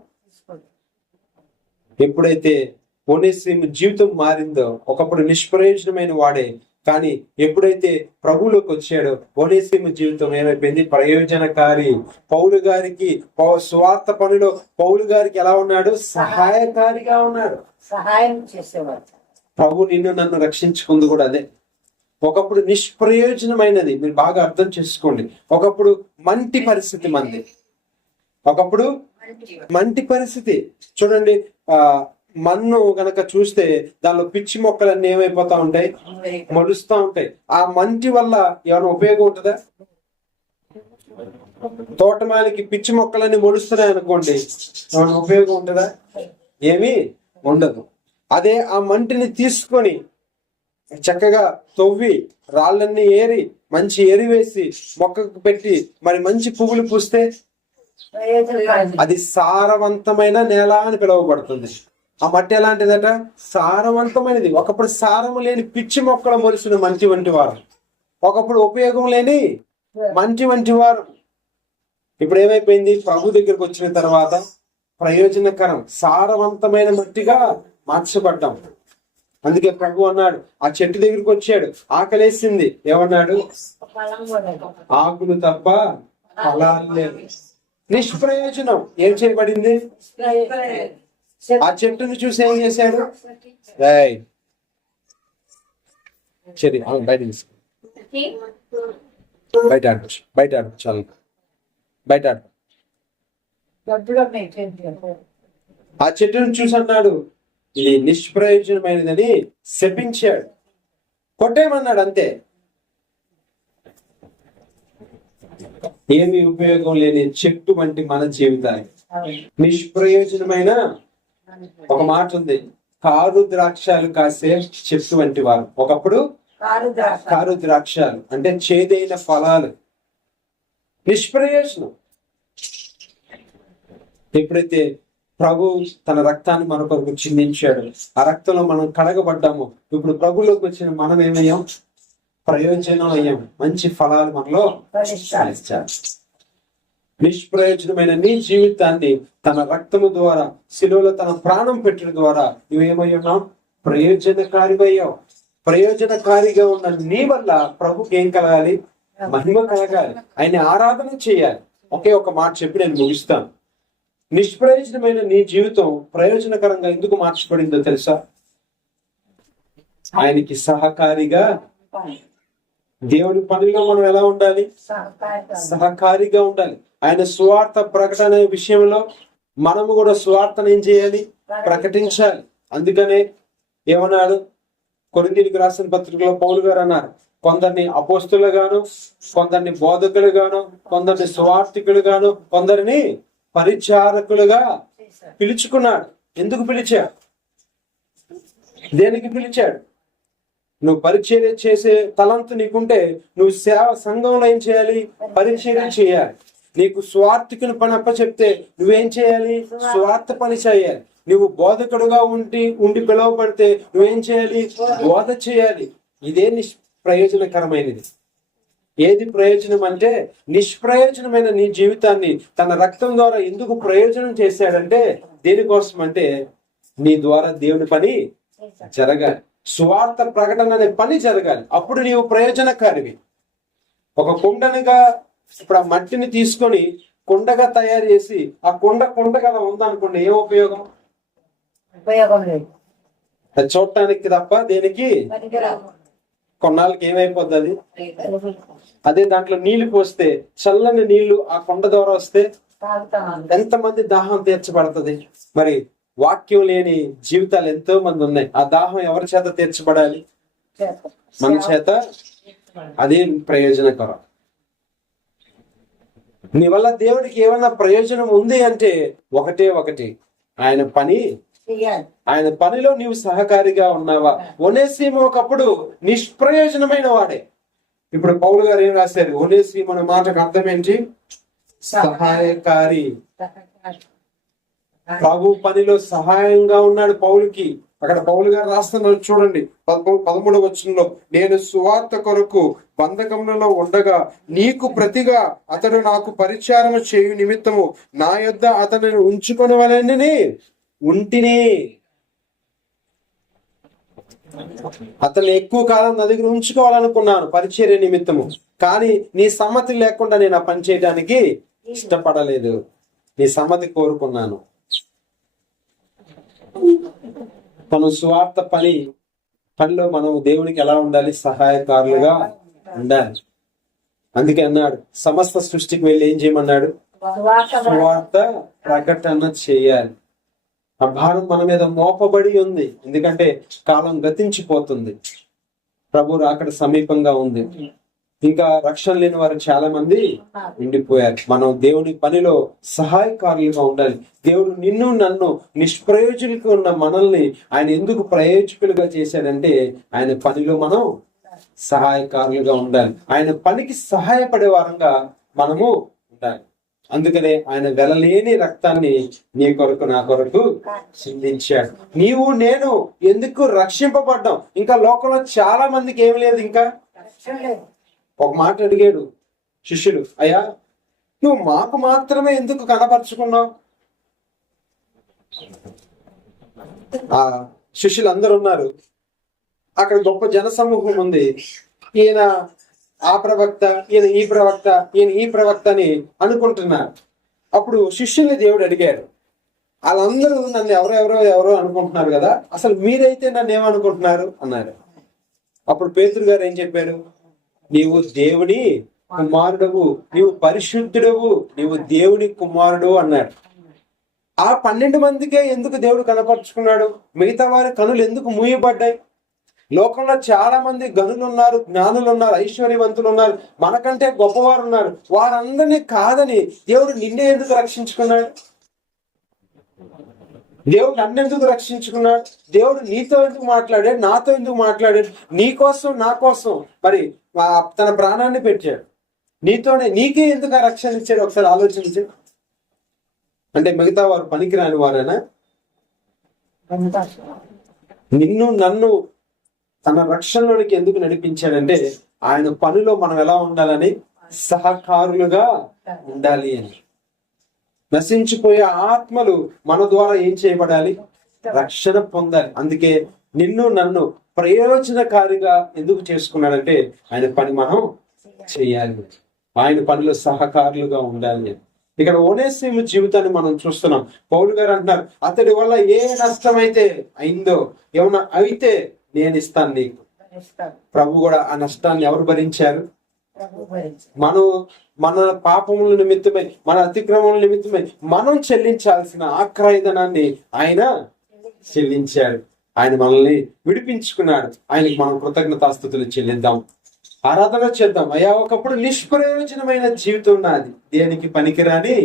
ఎప్పుడైతే ఒనేసిము జీవితం మారిందో, ఒకప్పుడు నిష్ప్రయోజనమైన వాడే, కానీ ఎప్పుడైతే ప్రభువులోకి వచ్చాడో ఒనేసిము జీవితం ఏమైపోయింది? ప్రయోజనకారి. పౌలు గారికి స్వార్థ పనిలో పౌలు గారికి ఎలా ఉన్నాడు? సహాయకారిగా ఉన్నాడు, సహాయం చేసేవాడు. ప్రభు నిన్ను నన్ను రక్షించుకుంది కూడా అదే. ఒకప్పుడు నిష్ప్రయోజనమైనది, మీరు బాగా అర్థం చేసుకోండి. ఒకప్పుడు మంటి పరిస్థితి మంది, ఒకప్పుడు మంటి పరిస్థితి. చూడండి, మన్ను గనక చూస్తే దానిలో పిచ్చి మొక్కలన్నీ ఏమైపోతా ఉంటాయి? మొలుస్తా ఉంటాయి. ఆ మంటి వల్ల ఏమైనా ఉపయోగం ఉంటుందా? తోటమాలికి పిచ్చి మొక్కలన్నీ మొలుస్తున్నాయి అనుకోండి, ఏమైనా ఉపయోగం ఉంటుందా? ఏమీ ఉండదు. అదే ఆ మంటిని తీసుకొని చక్కగా తవ్వి రాళ్ళన్నీ ఏరి మంచి ఎరివేసి మొక్కకు పెట్టి మరి మంచి పువ్వులు పూస్తే అది సారవంతమైన నేల అని పిలువబడుతుంది. ఆ మట్టి ఎలాంటిదట? సారవంతమైనది. ఒకప్పుడు సారము లేని పిచ్చి మొక్కలు మొలిసిన మంచి వంటి వారు, ఒకప్పుడు ఉపయోగం లేని మంచి వంటి వారు. ఇప్పుడు ఏమైపోయింది? ప్రభు దగ్గరికి వచ్చిన తర్వాత ప్రయోజనకరం సారవంతమైన మట్టిగా మార్చబడ్డాం. అందుకే ప్రభు అన్నాడు, ఆ చెట్టు దగ్గరికి వచ్చాడు, ఆకలేసింది, ఏమన్నాడు? ఆకులు తప్ప ఫలాలు లేవు. నిష్ప్రయోజనం. ఏం చేయబడింది? ఆ చెట్టును చూసి ఏం చేశాడు? సరే బయట తీసుకో, బయట ఆడచ్చు, బయట ఆడచ్చు, చాలు బయట ఆడు. ఆ చెట్టును చూసి అన్నాడు, ఇది నిష్ప్రయోజనమైనదని శపించాడు, కొట్టేమన్నాడు. అంతే. ఏమి ఉపయోగం లేని చెట్టు వంటి మన జీవితాన్ని నిష్ప్రయోజనమైన ఒక మాట ఉంది, కారు ద్రాక్షాలు కాసే చెట్టు వంటి వారు. ఒకప్పుడు కారు ద్రాక్షాలు అంటే చేదైన ఫలాలు, నిష్ప్రయోజనం. ఎప్పుడైతే ప్రభు తన రక్తాన్ని మన కొరకు చిందించాడు, ఆ రక్తంలో మనం కడగబడ్డాము, ఇప్పుడు ప్రభులోకి వచ్చిన మనం ఏమయ్యాం? ప్రయోజనం అయ్యాం. మంచి ఫలాలు మనలో ఫలించాలి. నిష్ప్రయోజనమైన నీ జీవితాన్ని తన రక్తము ద్వారా, శిలువలో తన ప్రాణం పెట్టడం ద్వారా నువ్వేమై ఉన్నావు? ప్రయోజనకారివయ్యావు. ప్రయోజనకారిగా ఉన్న నీ వల్ల ప్రభుకి ఏం కలగాలి? మహిమ కలగాలి, ఆయన ఆరాధన చేయాలి. ఒకే ఒక మాట చెప్పి నేను ముగిస్తాను. నిష్ప్రయోజనమైన నీ జీవితం ప్రయోజనకరంగా ఎందుకు మార్చబడిందో తెలుసా? ఆయనకి సహకారిగా, దేవుని పనిలో మనం ఎలా ఉండాలి? సహకారిగా ఉండాలి. ఆయన సువార్త ప్రకటన విషయంలో మనము కూడా సువార్తను ఏం చేయాలి? ప్రకటించాలి. అందుకనే ఏమన్నాడు? కొరింథీయులకు రాసిన పత్రికలో పౌలు గారు అన్నారు, కొందరిని అపోస్తులుగాను, కొందరిని బోధకులుగాను, కొందరిని సువార్తికులుగాను, కొందరిని పరిచారకులుగా పిలుచుకున్నాడు. ఎందుకు పిలిచాడు? దేనికి పిలిచాడు? నువ్వు పరిచర్య చేసే తలంతు నీకుంటే నువ్వు సేవ సంఘంలో ఏం చేయాలి? పరిచర్య చేయాలి. నీకు స్వార్థికుని పని అప్ప చెప్తే నువ్వేం చేయాలి? స్వార్థ పని చేయాలి. నువ్వు బోధకుడుగా ఉండి పిలువబడితే నువ్వేం చేయాలి? బోధ చేయాలి. ఇదే ప్రయోజనకరమైనది. ఏది ప్రయోజనం అంటే, నిష్ప్రయోజనమైన నీ జీవితాన్ని తన రక్తం ద్వారా ఎందుకు ప్రయోజనం చేశాడంటే, దేనికోసం అంటే నీ ద్వారా దేవుని పని జరగాలి, సువార్త ప్రకటన అనే పని జరగాలి. అప్పుడు నీవు ప్రయోజనకారివి. ఒక కుండనిగా ఇప్పుడు ఆ మట్టిని తీసుకొని కుండగా తయారు చేసి ఆ కుండగా ఉందనుకోండి, ఏం ఉపయోగం? లేదు. అది చూడటానికి తప్ప దేనికి? కొన్నాళ్ళకి ఏమైపోద్ది అది? అదే దాంట్లో నీళ్లు పోస్తే, చల్లని నీళ్లు ఆ కొండ ద్వారా వస్తే ఎంతమంది దాహం తీర్చబడుతుంది? మరి వాక్యం లేని జీవితాలు ఎంతో మంది ఉన్నాయి. ఆ దాహం ఎవరి చేత తీర్చబడాలి? మన చేత. అదే ప్రయోజనకరం. నీ వల్ల దేవుడికి ఏమన్నా ప్రయోజనం ఉంది అంటే ఒకటి, ఆయన పని. ఆయన పనిలో నీవు సహకారిగా ఉన్నావా? ఒనేసిము ఒకప్పుడు నిష్ప్రయోజనమైన వాడే. ఇప్పుడు పౌలు గారు ఏం రాశారు? ఒనేసిము అనే మాటకు అర్థం ఏంటి? సహాయకారి. ప్రభు పనిలో సహాయంగా ఉన్నాడు పౌలుకి. అక్కడ పౌలు గారు రాస్తున్నారు చూడండి, 13వ వచనంలో, నేను సువార్త కొరకు బంధకములలో ఉండగా నీకు ప్రతిగా అతడు నాకు పరిచారము చేయు నిమిత్తము నా యొద్ద అతనిని ఉంచుకొనవలెనని ఉంటిని. అతన్ని ఎక్కువ కాలం నా దగ్గర ఉంచుకోవాలనుకున్నాను పరిచర్య నిమిత్తము, కానీ నీ సమ్మతి లేకుండా నేను ఆ పని చేయడానికి ఇష్టపడలేదు. నీ సమ్మతి కోరుకున్నాను. తను సువార్త పనిలో మనం దేవునికి ఎలా ఉండాలి? సహాయకారులుగా ఉండాలి. అందుకే అన్నాడు, సమస్త సృష్టికి వెళ్ళి ఏం చేయమన్నాడు? సువార్త ప్రకటన చేయాలి. ఆ భారం మన మీద మోపబడి ఉంది. ఎందుకంటే కాలం గతించిపోతుంది, ప్రభు రాకడ సమీపంగా ఉంది. ఇంకా రక్షణ లేని వారు చాలా మంది ఉండిపోయారు. మనం దేవుని పనిలో సహాయకారులుగా ఉండాలి. దేవుడు నిన్ను నన్ను నిష్ప్రయోజకులుగా ఉన్న మనల్ని ఆయన ఎందుకు ప్రయోజకులుగా చేశాడంటే ఆయన పనిలో మనం సహాయకారులుగా ఉండాలి. ఆయన పనికి సహాయపడే వారంగా మనము ఉండాలి. అందుకనే ఆయన వెలలేని రక్తాన్ని నీ కొరకు నా కొరకు చిందించాడు. నీవు నేను ఎందుకు రక్షింపబడ్డాం? ఇంకా లోకంలో చాలా మందికి ఏమి లేదు. ఇంకా ఒక మాట అడిగాడు శిష్యుడు, అయ్యా నువ్వు మాకు మాత్రమే ఎందుకు కనపరుచుకున్నావు? ఆ శిష్యులు అందరు ఉన్నారు, అక్కడ గొప్ప జన సమూహం ఉంది. ఈయన ఆ ప్రవక్త, ఈయన ఈ ప్రవక్త, ఈయన ఈ ప్రవక్త అని అనుకుంటున్నారు. అప్పుడు శిష్యుల్ని దేవుడు అడిగాడు, వాళ్ళందరూ నన్ను ఎవరో అనుకుంటున్నారు కదా, అసలు మీరైతే నన్ను ఏమనుకుంటున్నారు అన్నారు. అప్పుడు పేతురు గారు ఏం చెప్పారు? నీవు దేవుని కుమారుడవు, నీవు పరిశుద్ధుడవు, నీవు దేవుని కుమారుడు అన్నాడు. ఆ 12 మందికే ఎందుకు దేవుడు కనపరుచుకున్నాడు? మిగతా వారి కనులు ఎందుకు మూయబడ్డాయి? లోకంలో చాలా మంది గనులు ఉన్నారు, జ్ఞానులు ఉన్నారు, ఐశ్వర్యవంతులు ఉన్నారు, మనకంటే గొప్పవారు ఉన్నారు. వారందరినీ కాదని దేవుడు నిన్నే ఎందుకు రక్షించుకున్నాడు? దేవుడు నన్నెందుకు రక్షించుకున్నాడు? దేవుడు నీతో ఎందుకు మాట్లాడాడు? నాతో ఎందుకు మాట్లాడాడు? నీ కోసం నా కోసం మరి తన ప్రాణాన్ని పెట్టాడు. నీతోనే నీకే ఎందుకు ఆ రక్షణ ఇచ్చాడు? ఒకసారి ఆలోచించు. అంటే మిగతా వారు పనికిరాని వారేనా? నిన్ను నన్ను తన రక్షణలోనికి ఎందుకు నడిపించాడంటే ఆయన పనిలో మనం ఎలా ఉండాలని, సహకారులుగా ఉండాలి అని. నశించిపోయే ఆత్మలు మన ద్వారా ఏం చేయబడాలి? రక్షణ పొందాలి. అందుకే నిన్ను నన్ను ప్రయోజనకారిగా ఎందుకు చేసుకున్నాడంటే ఆయన పని మనం చేయాలి, ఆయన పనిలో సహకారులుగా ఉండాలి అని. ఇక్కడ ఓనేసిము జీవితాన్ని మనం చూస్తున్నాం. పౌలు గారు అంటున్నారు, అతడి వల్ల ఏ నష్టం అయితే అయిందో, ఏమన్నా అయితే నేను ఇస్తాను నీకు. ప్రభు కూడా ఆ నష్టాన్ని ఎవరు భరించారు? మన పాపముల నిమిత్తమై, మన అతిక్రమముల నిమిత్తమై మనం చెల్లించాల్సిన ఆక్రయధనాన్ని ఆయన చెల్లించాడు. ఆయన మనల్ని విడిపించుకున్నాడు. ఆయనకి మనం కృతజ్ఞతాస్తుతులు చెల్లిద్దాం, ఆరాధన చేద్దాం. అయ్యా ఒకప్పుడు నిష్ప్రయోజనమైన జీవితం నాది, దేనికి పనికిరాని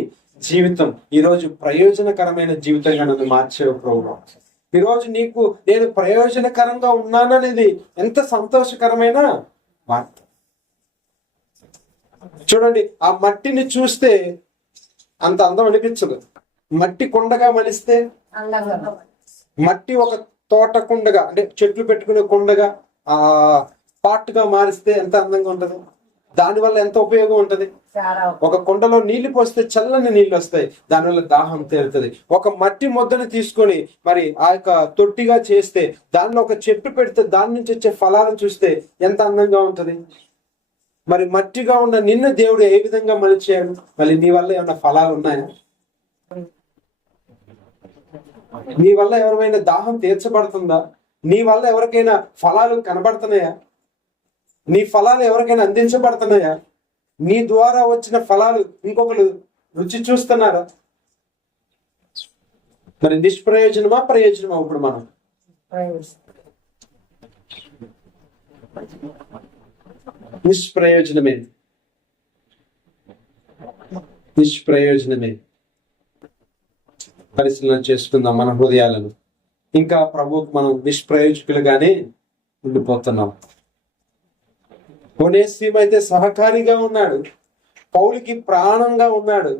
జీవితం ఈరోజు ప్రయోజనకరమైన జీవితంగా నన్ను మార్చేవు ప్రభు. ఈరోజు నీకు నేను ప్రయోజనకరంగా ఉన్నాననేది ఎంత సంతోషకరమైన వార్త. చూడండి, ఆ మట్టిని చూస్తే అంత అందం అనిపించదు. మట్టి కుండగా మలిస్తే, మట్టి ఒక తోట కుండగా అంటే చెట్లు పెట్టుకునే కుండగా ఆ పాటుగా మారిస్తే ఎంత అందంగా ఉంటది. దానివల్ల ఎంత ఉపయోగం ఉంటది. ఒక కుండలో నీళ్లు పోస్తే చల్లని నీళ్లు వస్తాయి, దానివల్ల దాహం తీరుతుంది. ఒక మట్టి ముద్దను తీసుకొని మరి ఆ యొక్క తొట్టిగా చేస్తే, దానిలో ఒక చెట్టు పెడితే దాని నుంచి వచ్చే ఫలాలను చూస్తే ఎంత అందంగా ఉంటది. మరి మట్టిగా ఉన్న నిన్ను దేవుడు ఏ విధంగా మలిచాడు? మళ్ళీ నీ వల్ల ఏమైనా ఫలాలు ఉన్నాయా? నీ వల్ల ఎవరిమైనా దాహం తీర్చబడుతుందా? నీ వల్ల ఎవరికైనా ఫలాలు కనబడుతున్నాయా? నీ ఫలాలు ఎవరికైనా అందించబడుతున్నాయా? నీ ద్వారా వచ్చిన ఫలాలు ఇంకొకరు రుచి చూస్తున్నారా? మరి నిష్ప్రయోజనమా ప్రయోజనమా? ఇప్పుడు మనం నిష్ప్రయోజనమే, నిష్ప్రయోజనమే. పరిశీలన చేసుకుందాం మన హృదయాలను. ఇంకా ప్రభువుకు మనం నిష్ప్రయోజకులుగానే ఉండిపోతున్నాం. ఒనేసిము అయితే సహకారిగా ఉన్నాడు, పౌలుకి ప్రాణంగా ఉన్నాడు,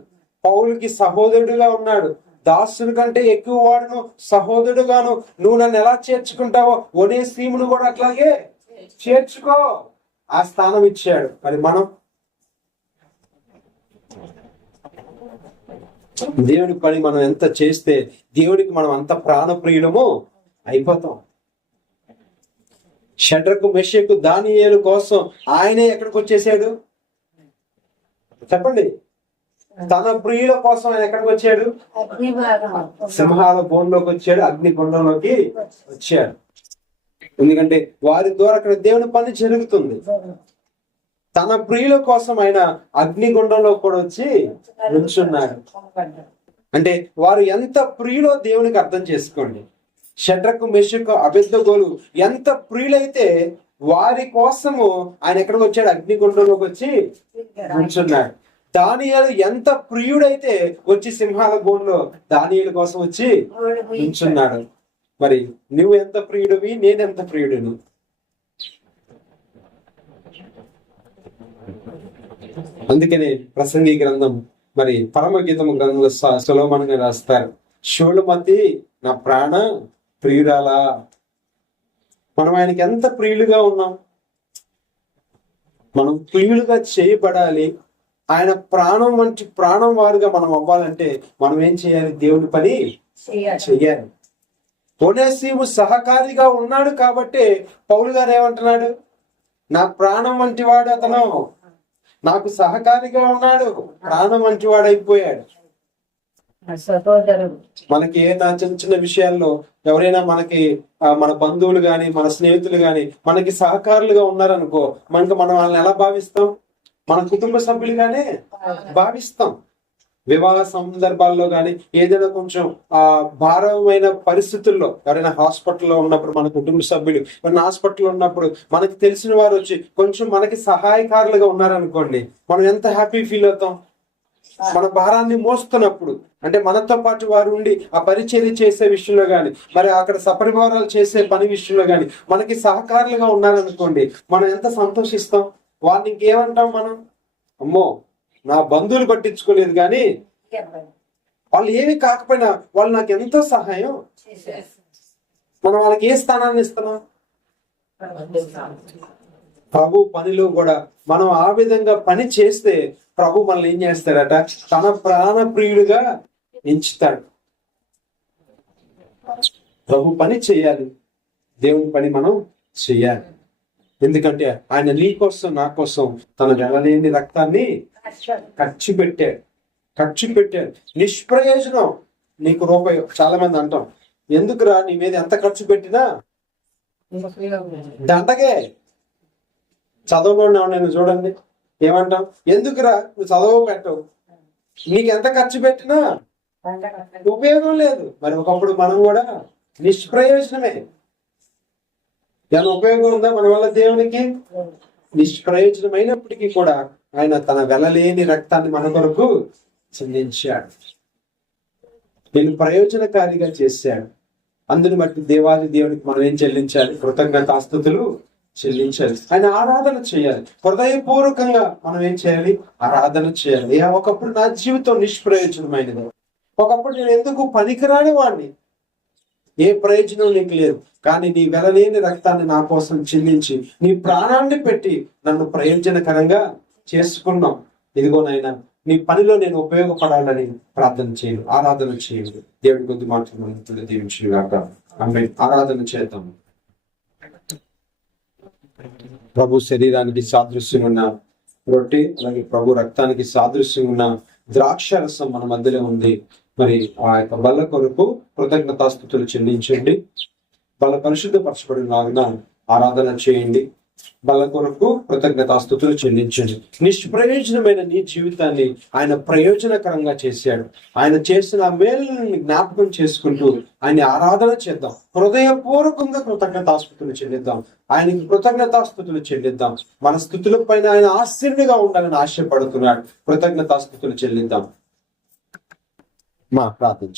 పౌలుకి సహోదరుడుగా ఉన్నాడు. దాసుని కంటే ఎక్కువ వాడును, సహోదరుడుగాను. నువ్వు నన్ను ఎలా చేర్చుకుంటావో ఒనేసిమును కూడా అట్లాగే చేర్చుకో. ఆ స్థానం ఇచ్చాడు. మరి మనం దేవుని పని మనం ఎంత చేస్తే దేవుడికి మనం అంత ప్రాణప్రియులము అయిపోతాం. షడ్రకు మెషకు దానియేలు కోసం ఆయనే ఎక్కడికి వచ్చేసాడు చెప్పండి? తన ప్రియుల కోసం ఆయన ఎక్కడికి వచ్చాడు? సింహాల బోన్లోకి వచ్చాడు, అగ్ని గుండంలోకి వచ్చాడు. ఎందుకంటే వారి ద్వారా అక్కడ దేవుని పని జరుగుతుంది. తన ప్రియుల కోసం ఆయన అగ్నిగుండంలో కూడా వచ్చి నుంచున్నాడు. అంటే వారు ఎంత ప్రియులో దేవునికి అర్థం చేసుకోండి. షడ్రకు మెషకు అబేద్నెగోలు ఎంత ప్రియులైతే వారి కోసము ఆయన ఎక్కడికి వచ్చాడు? అగ్నిగుండంలోకి వచ్చి కూర్చున్నాడు. దానియేలు ఎంత ప్రియుడైతే వచ్చి సింహాల గోన్లో దానియేలు కోసం వచ్చి కూర్చున్నాడు. మరి నువ్వు ఎంత ప్రియుడివి, నేనెంత ప్రియుడును? అందుకనే ప్రసంగి గ్రంథం, మరి పరమగీతము గ్రంథంలో సొలొమోను గారు రాస్తారు, షోలమతి నా ప్రాణ ప్రియురాలా. మనం ఆయనకి ఎంత ప్రియులుగా ఉన్నాం? మనం ప్రియులుగా చేయబడాలి. ఆయన ప్రాణం వంటి ప్రాణం వారుగా మనం అవ్వాలంటే మనం ఏం చేయాలి? దేవుడి పని చెయ్యాలి. ఒనేసిము సహకారిగా ఉన్నాడు కాబట్టి పౌలు గారు ఏమంటున్నాడు? నా ప్రాణం వంటి వాడు అతను, నాకు సహకారిగా ఉన్నాడు, ప్రాణం వంటి వాడు అయిపోయాడు. మనకి ఏ చిన్న చిన్న విషయాల్లో ఎవరైనా మనకి మన బంధువులు గాని మన స్నేహితులు గాని మనకి సహకారులుగా ఉన్నారనుకో, మనం వాళ్ళని ఎలా భావిస్తాం? మన కుటుంబ సభ్యులుగానే భావిస్తాం. వివాహ సందర్భాల్లో గాని ఏదైనా కొంచెం భారమైన పరిస్థితుల్లో ఎవరైనా హాస్పిటల్లో ఉన్నప్పుడు మన కుటుంబ సభ్యులు ఎవరైనా హాస్పిటల్లో ఉన్నప్పుడు మనకి తెలిసిన వారు వచ్చి కొంచెం మనకి సహాయకారులుగా ఉన్నారనుకోండి, మనం ఎంత హ్యాపీ ఫీల్ అవుతాం? మన భారాన్ని మోస్తున్నప్పుడు, అంటే మనతో పాటు వారు ఉండి ఆ పరిచర్య చేసే విషయంలో గాని మరి అక్కడ సపరివారాలు చేసే పని విషయంలో గాని మనకి సహకారులుగా ఉన్నారనుకోండి, మనం ఎంత సంతోషిస్తాం? వారిని ఇంకేమంటాం మనం? అమ్మో నా బంధువులు పట్టించుకోలేదు కానీ వాళ్ళు ఏమి కాకపోయినా వాళ్ళు నాకు ఎంతో సహాయం. మనం వాళ్ళకి ఏ స్థానాన్ని ఇస్తున్నాం? ప్రభు పనిలో కూడా మనం ఆ విధంగా పని చేస్తే ప్రభు మనల్ని ఏం చేస్తాడట? తన ప్రాణ ప్రియుడుగా ఎంచుతాడు. ప్రభు పని చేయాలి, దేవుని పని మనం చేయాలి. ఎందుకంటే ఆయన నీ కోసం నా కోసం తన వెలలేని రక్తాన్ని ఖర్చు పెట్టాడు. నిష్ప్రయోజనం నీకు రూపాయి. చాలా మంది అంటాం, ఎందుకురా నీ మీద ఎంత ఖర్చు పెట్టినా దండగే. చదవకుండా నేను చూడండి ఏమంటాం? ఎందుకురా నువ్వు చదవ పెట్టవు, నీకు ఎంత ఖర్చు పెట్టినా ఉపయోగం లేదు. మరి ఒకప్పుడు మనం కూడా నిష్ప్రయోజనమే. ఏమైనా ఉపయోగం ఉందా మన వల్ల దేవునికి? నిష్ప్రయోజనమైనప్పటికీ కూడా ఆయన తన వెలలేని రక్తాన్ని మన కొరకు చెల్లించాడు. నేను ప్రయోజనకారిగా చేశాడు. అందుని బట్టి దేవాది దేవునికి మనం ఏం చెల్లించాలి? కృతజ్ఞతాస్తుతులు చెల్లించాలి. ఆయన ఆరాధన చేయాలి. హృదయపూర్వకంగా మనం ఏం చేయాలి? ఆరాధన చేయాలి. ఒకప్పుడు నా జీవితం నిష్ప్రయోజనమైనది, ఒకప్పుడు నేను ఎందుకు పనికిరాని వాడిని, ఏ ప్రయోజనం నీకు లేదు, కానీ నీ వెలలేని రక్తాన్ని నా కోసం చెల్లించి నీ ప్రాణాన్ని పెట్టి నన్ను ప్రయోజనకరంగా చేసుకున్నాం. ఇదిగోనైనా నీ పనిలో నేను ఉపయోగపడాలని ప్రార్థన చేయను, ఆరాధన చేయను. దేవుడి కొద్ది మాటలు దీవించుగాక. ఆమేన్. ఆరాధన చేద్దాం. ప్రభు శరీరానికి సాదృశ్యం ఉన్న రొట్టె, అలాగే ప్రభు రక్తానికి సాదృశ్యం ఉన్న ద్రాక్ష రసం మన మధ్యలో ఉంది. మరి ఆ యొక్క బల్ల కొరకు కృతజ్ఞతాస్తుతులు చెల్లించండి. బల్ల పరిశుద్ధపరచబడిన లాగున ఆరాధన చేయండి. బల్ల కొరకు కృతజ్ఞతాస్తుతులు చెల్లించండి. నిష్ప్రయోజనమైన నీ జీవితాన్ని ఆయన ప్రయోజనకరంగా చేశాడు. ఆయన చేసిన మేలుని జ్ఞాపకం చేసుకుంటూ ఆయన ఆరాధన చేద్దాం. హృదయపూర్వకంగా కృతజ్ఞతాస్తుతులు చెల్లిద్దాం. ఆయనకి కృతజ్ఞతాస్తుతులు చెల్లిద్దాం. మన స్థుతుల పైన ఆయన ఆశ్చర్యంగా ఉండాలని ఆశపడుతున్నాడు. కృతజ్ఞతాస్తుతులు చెల్లిద్దాం. మా ప్రార్థన.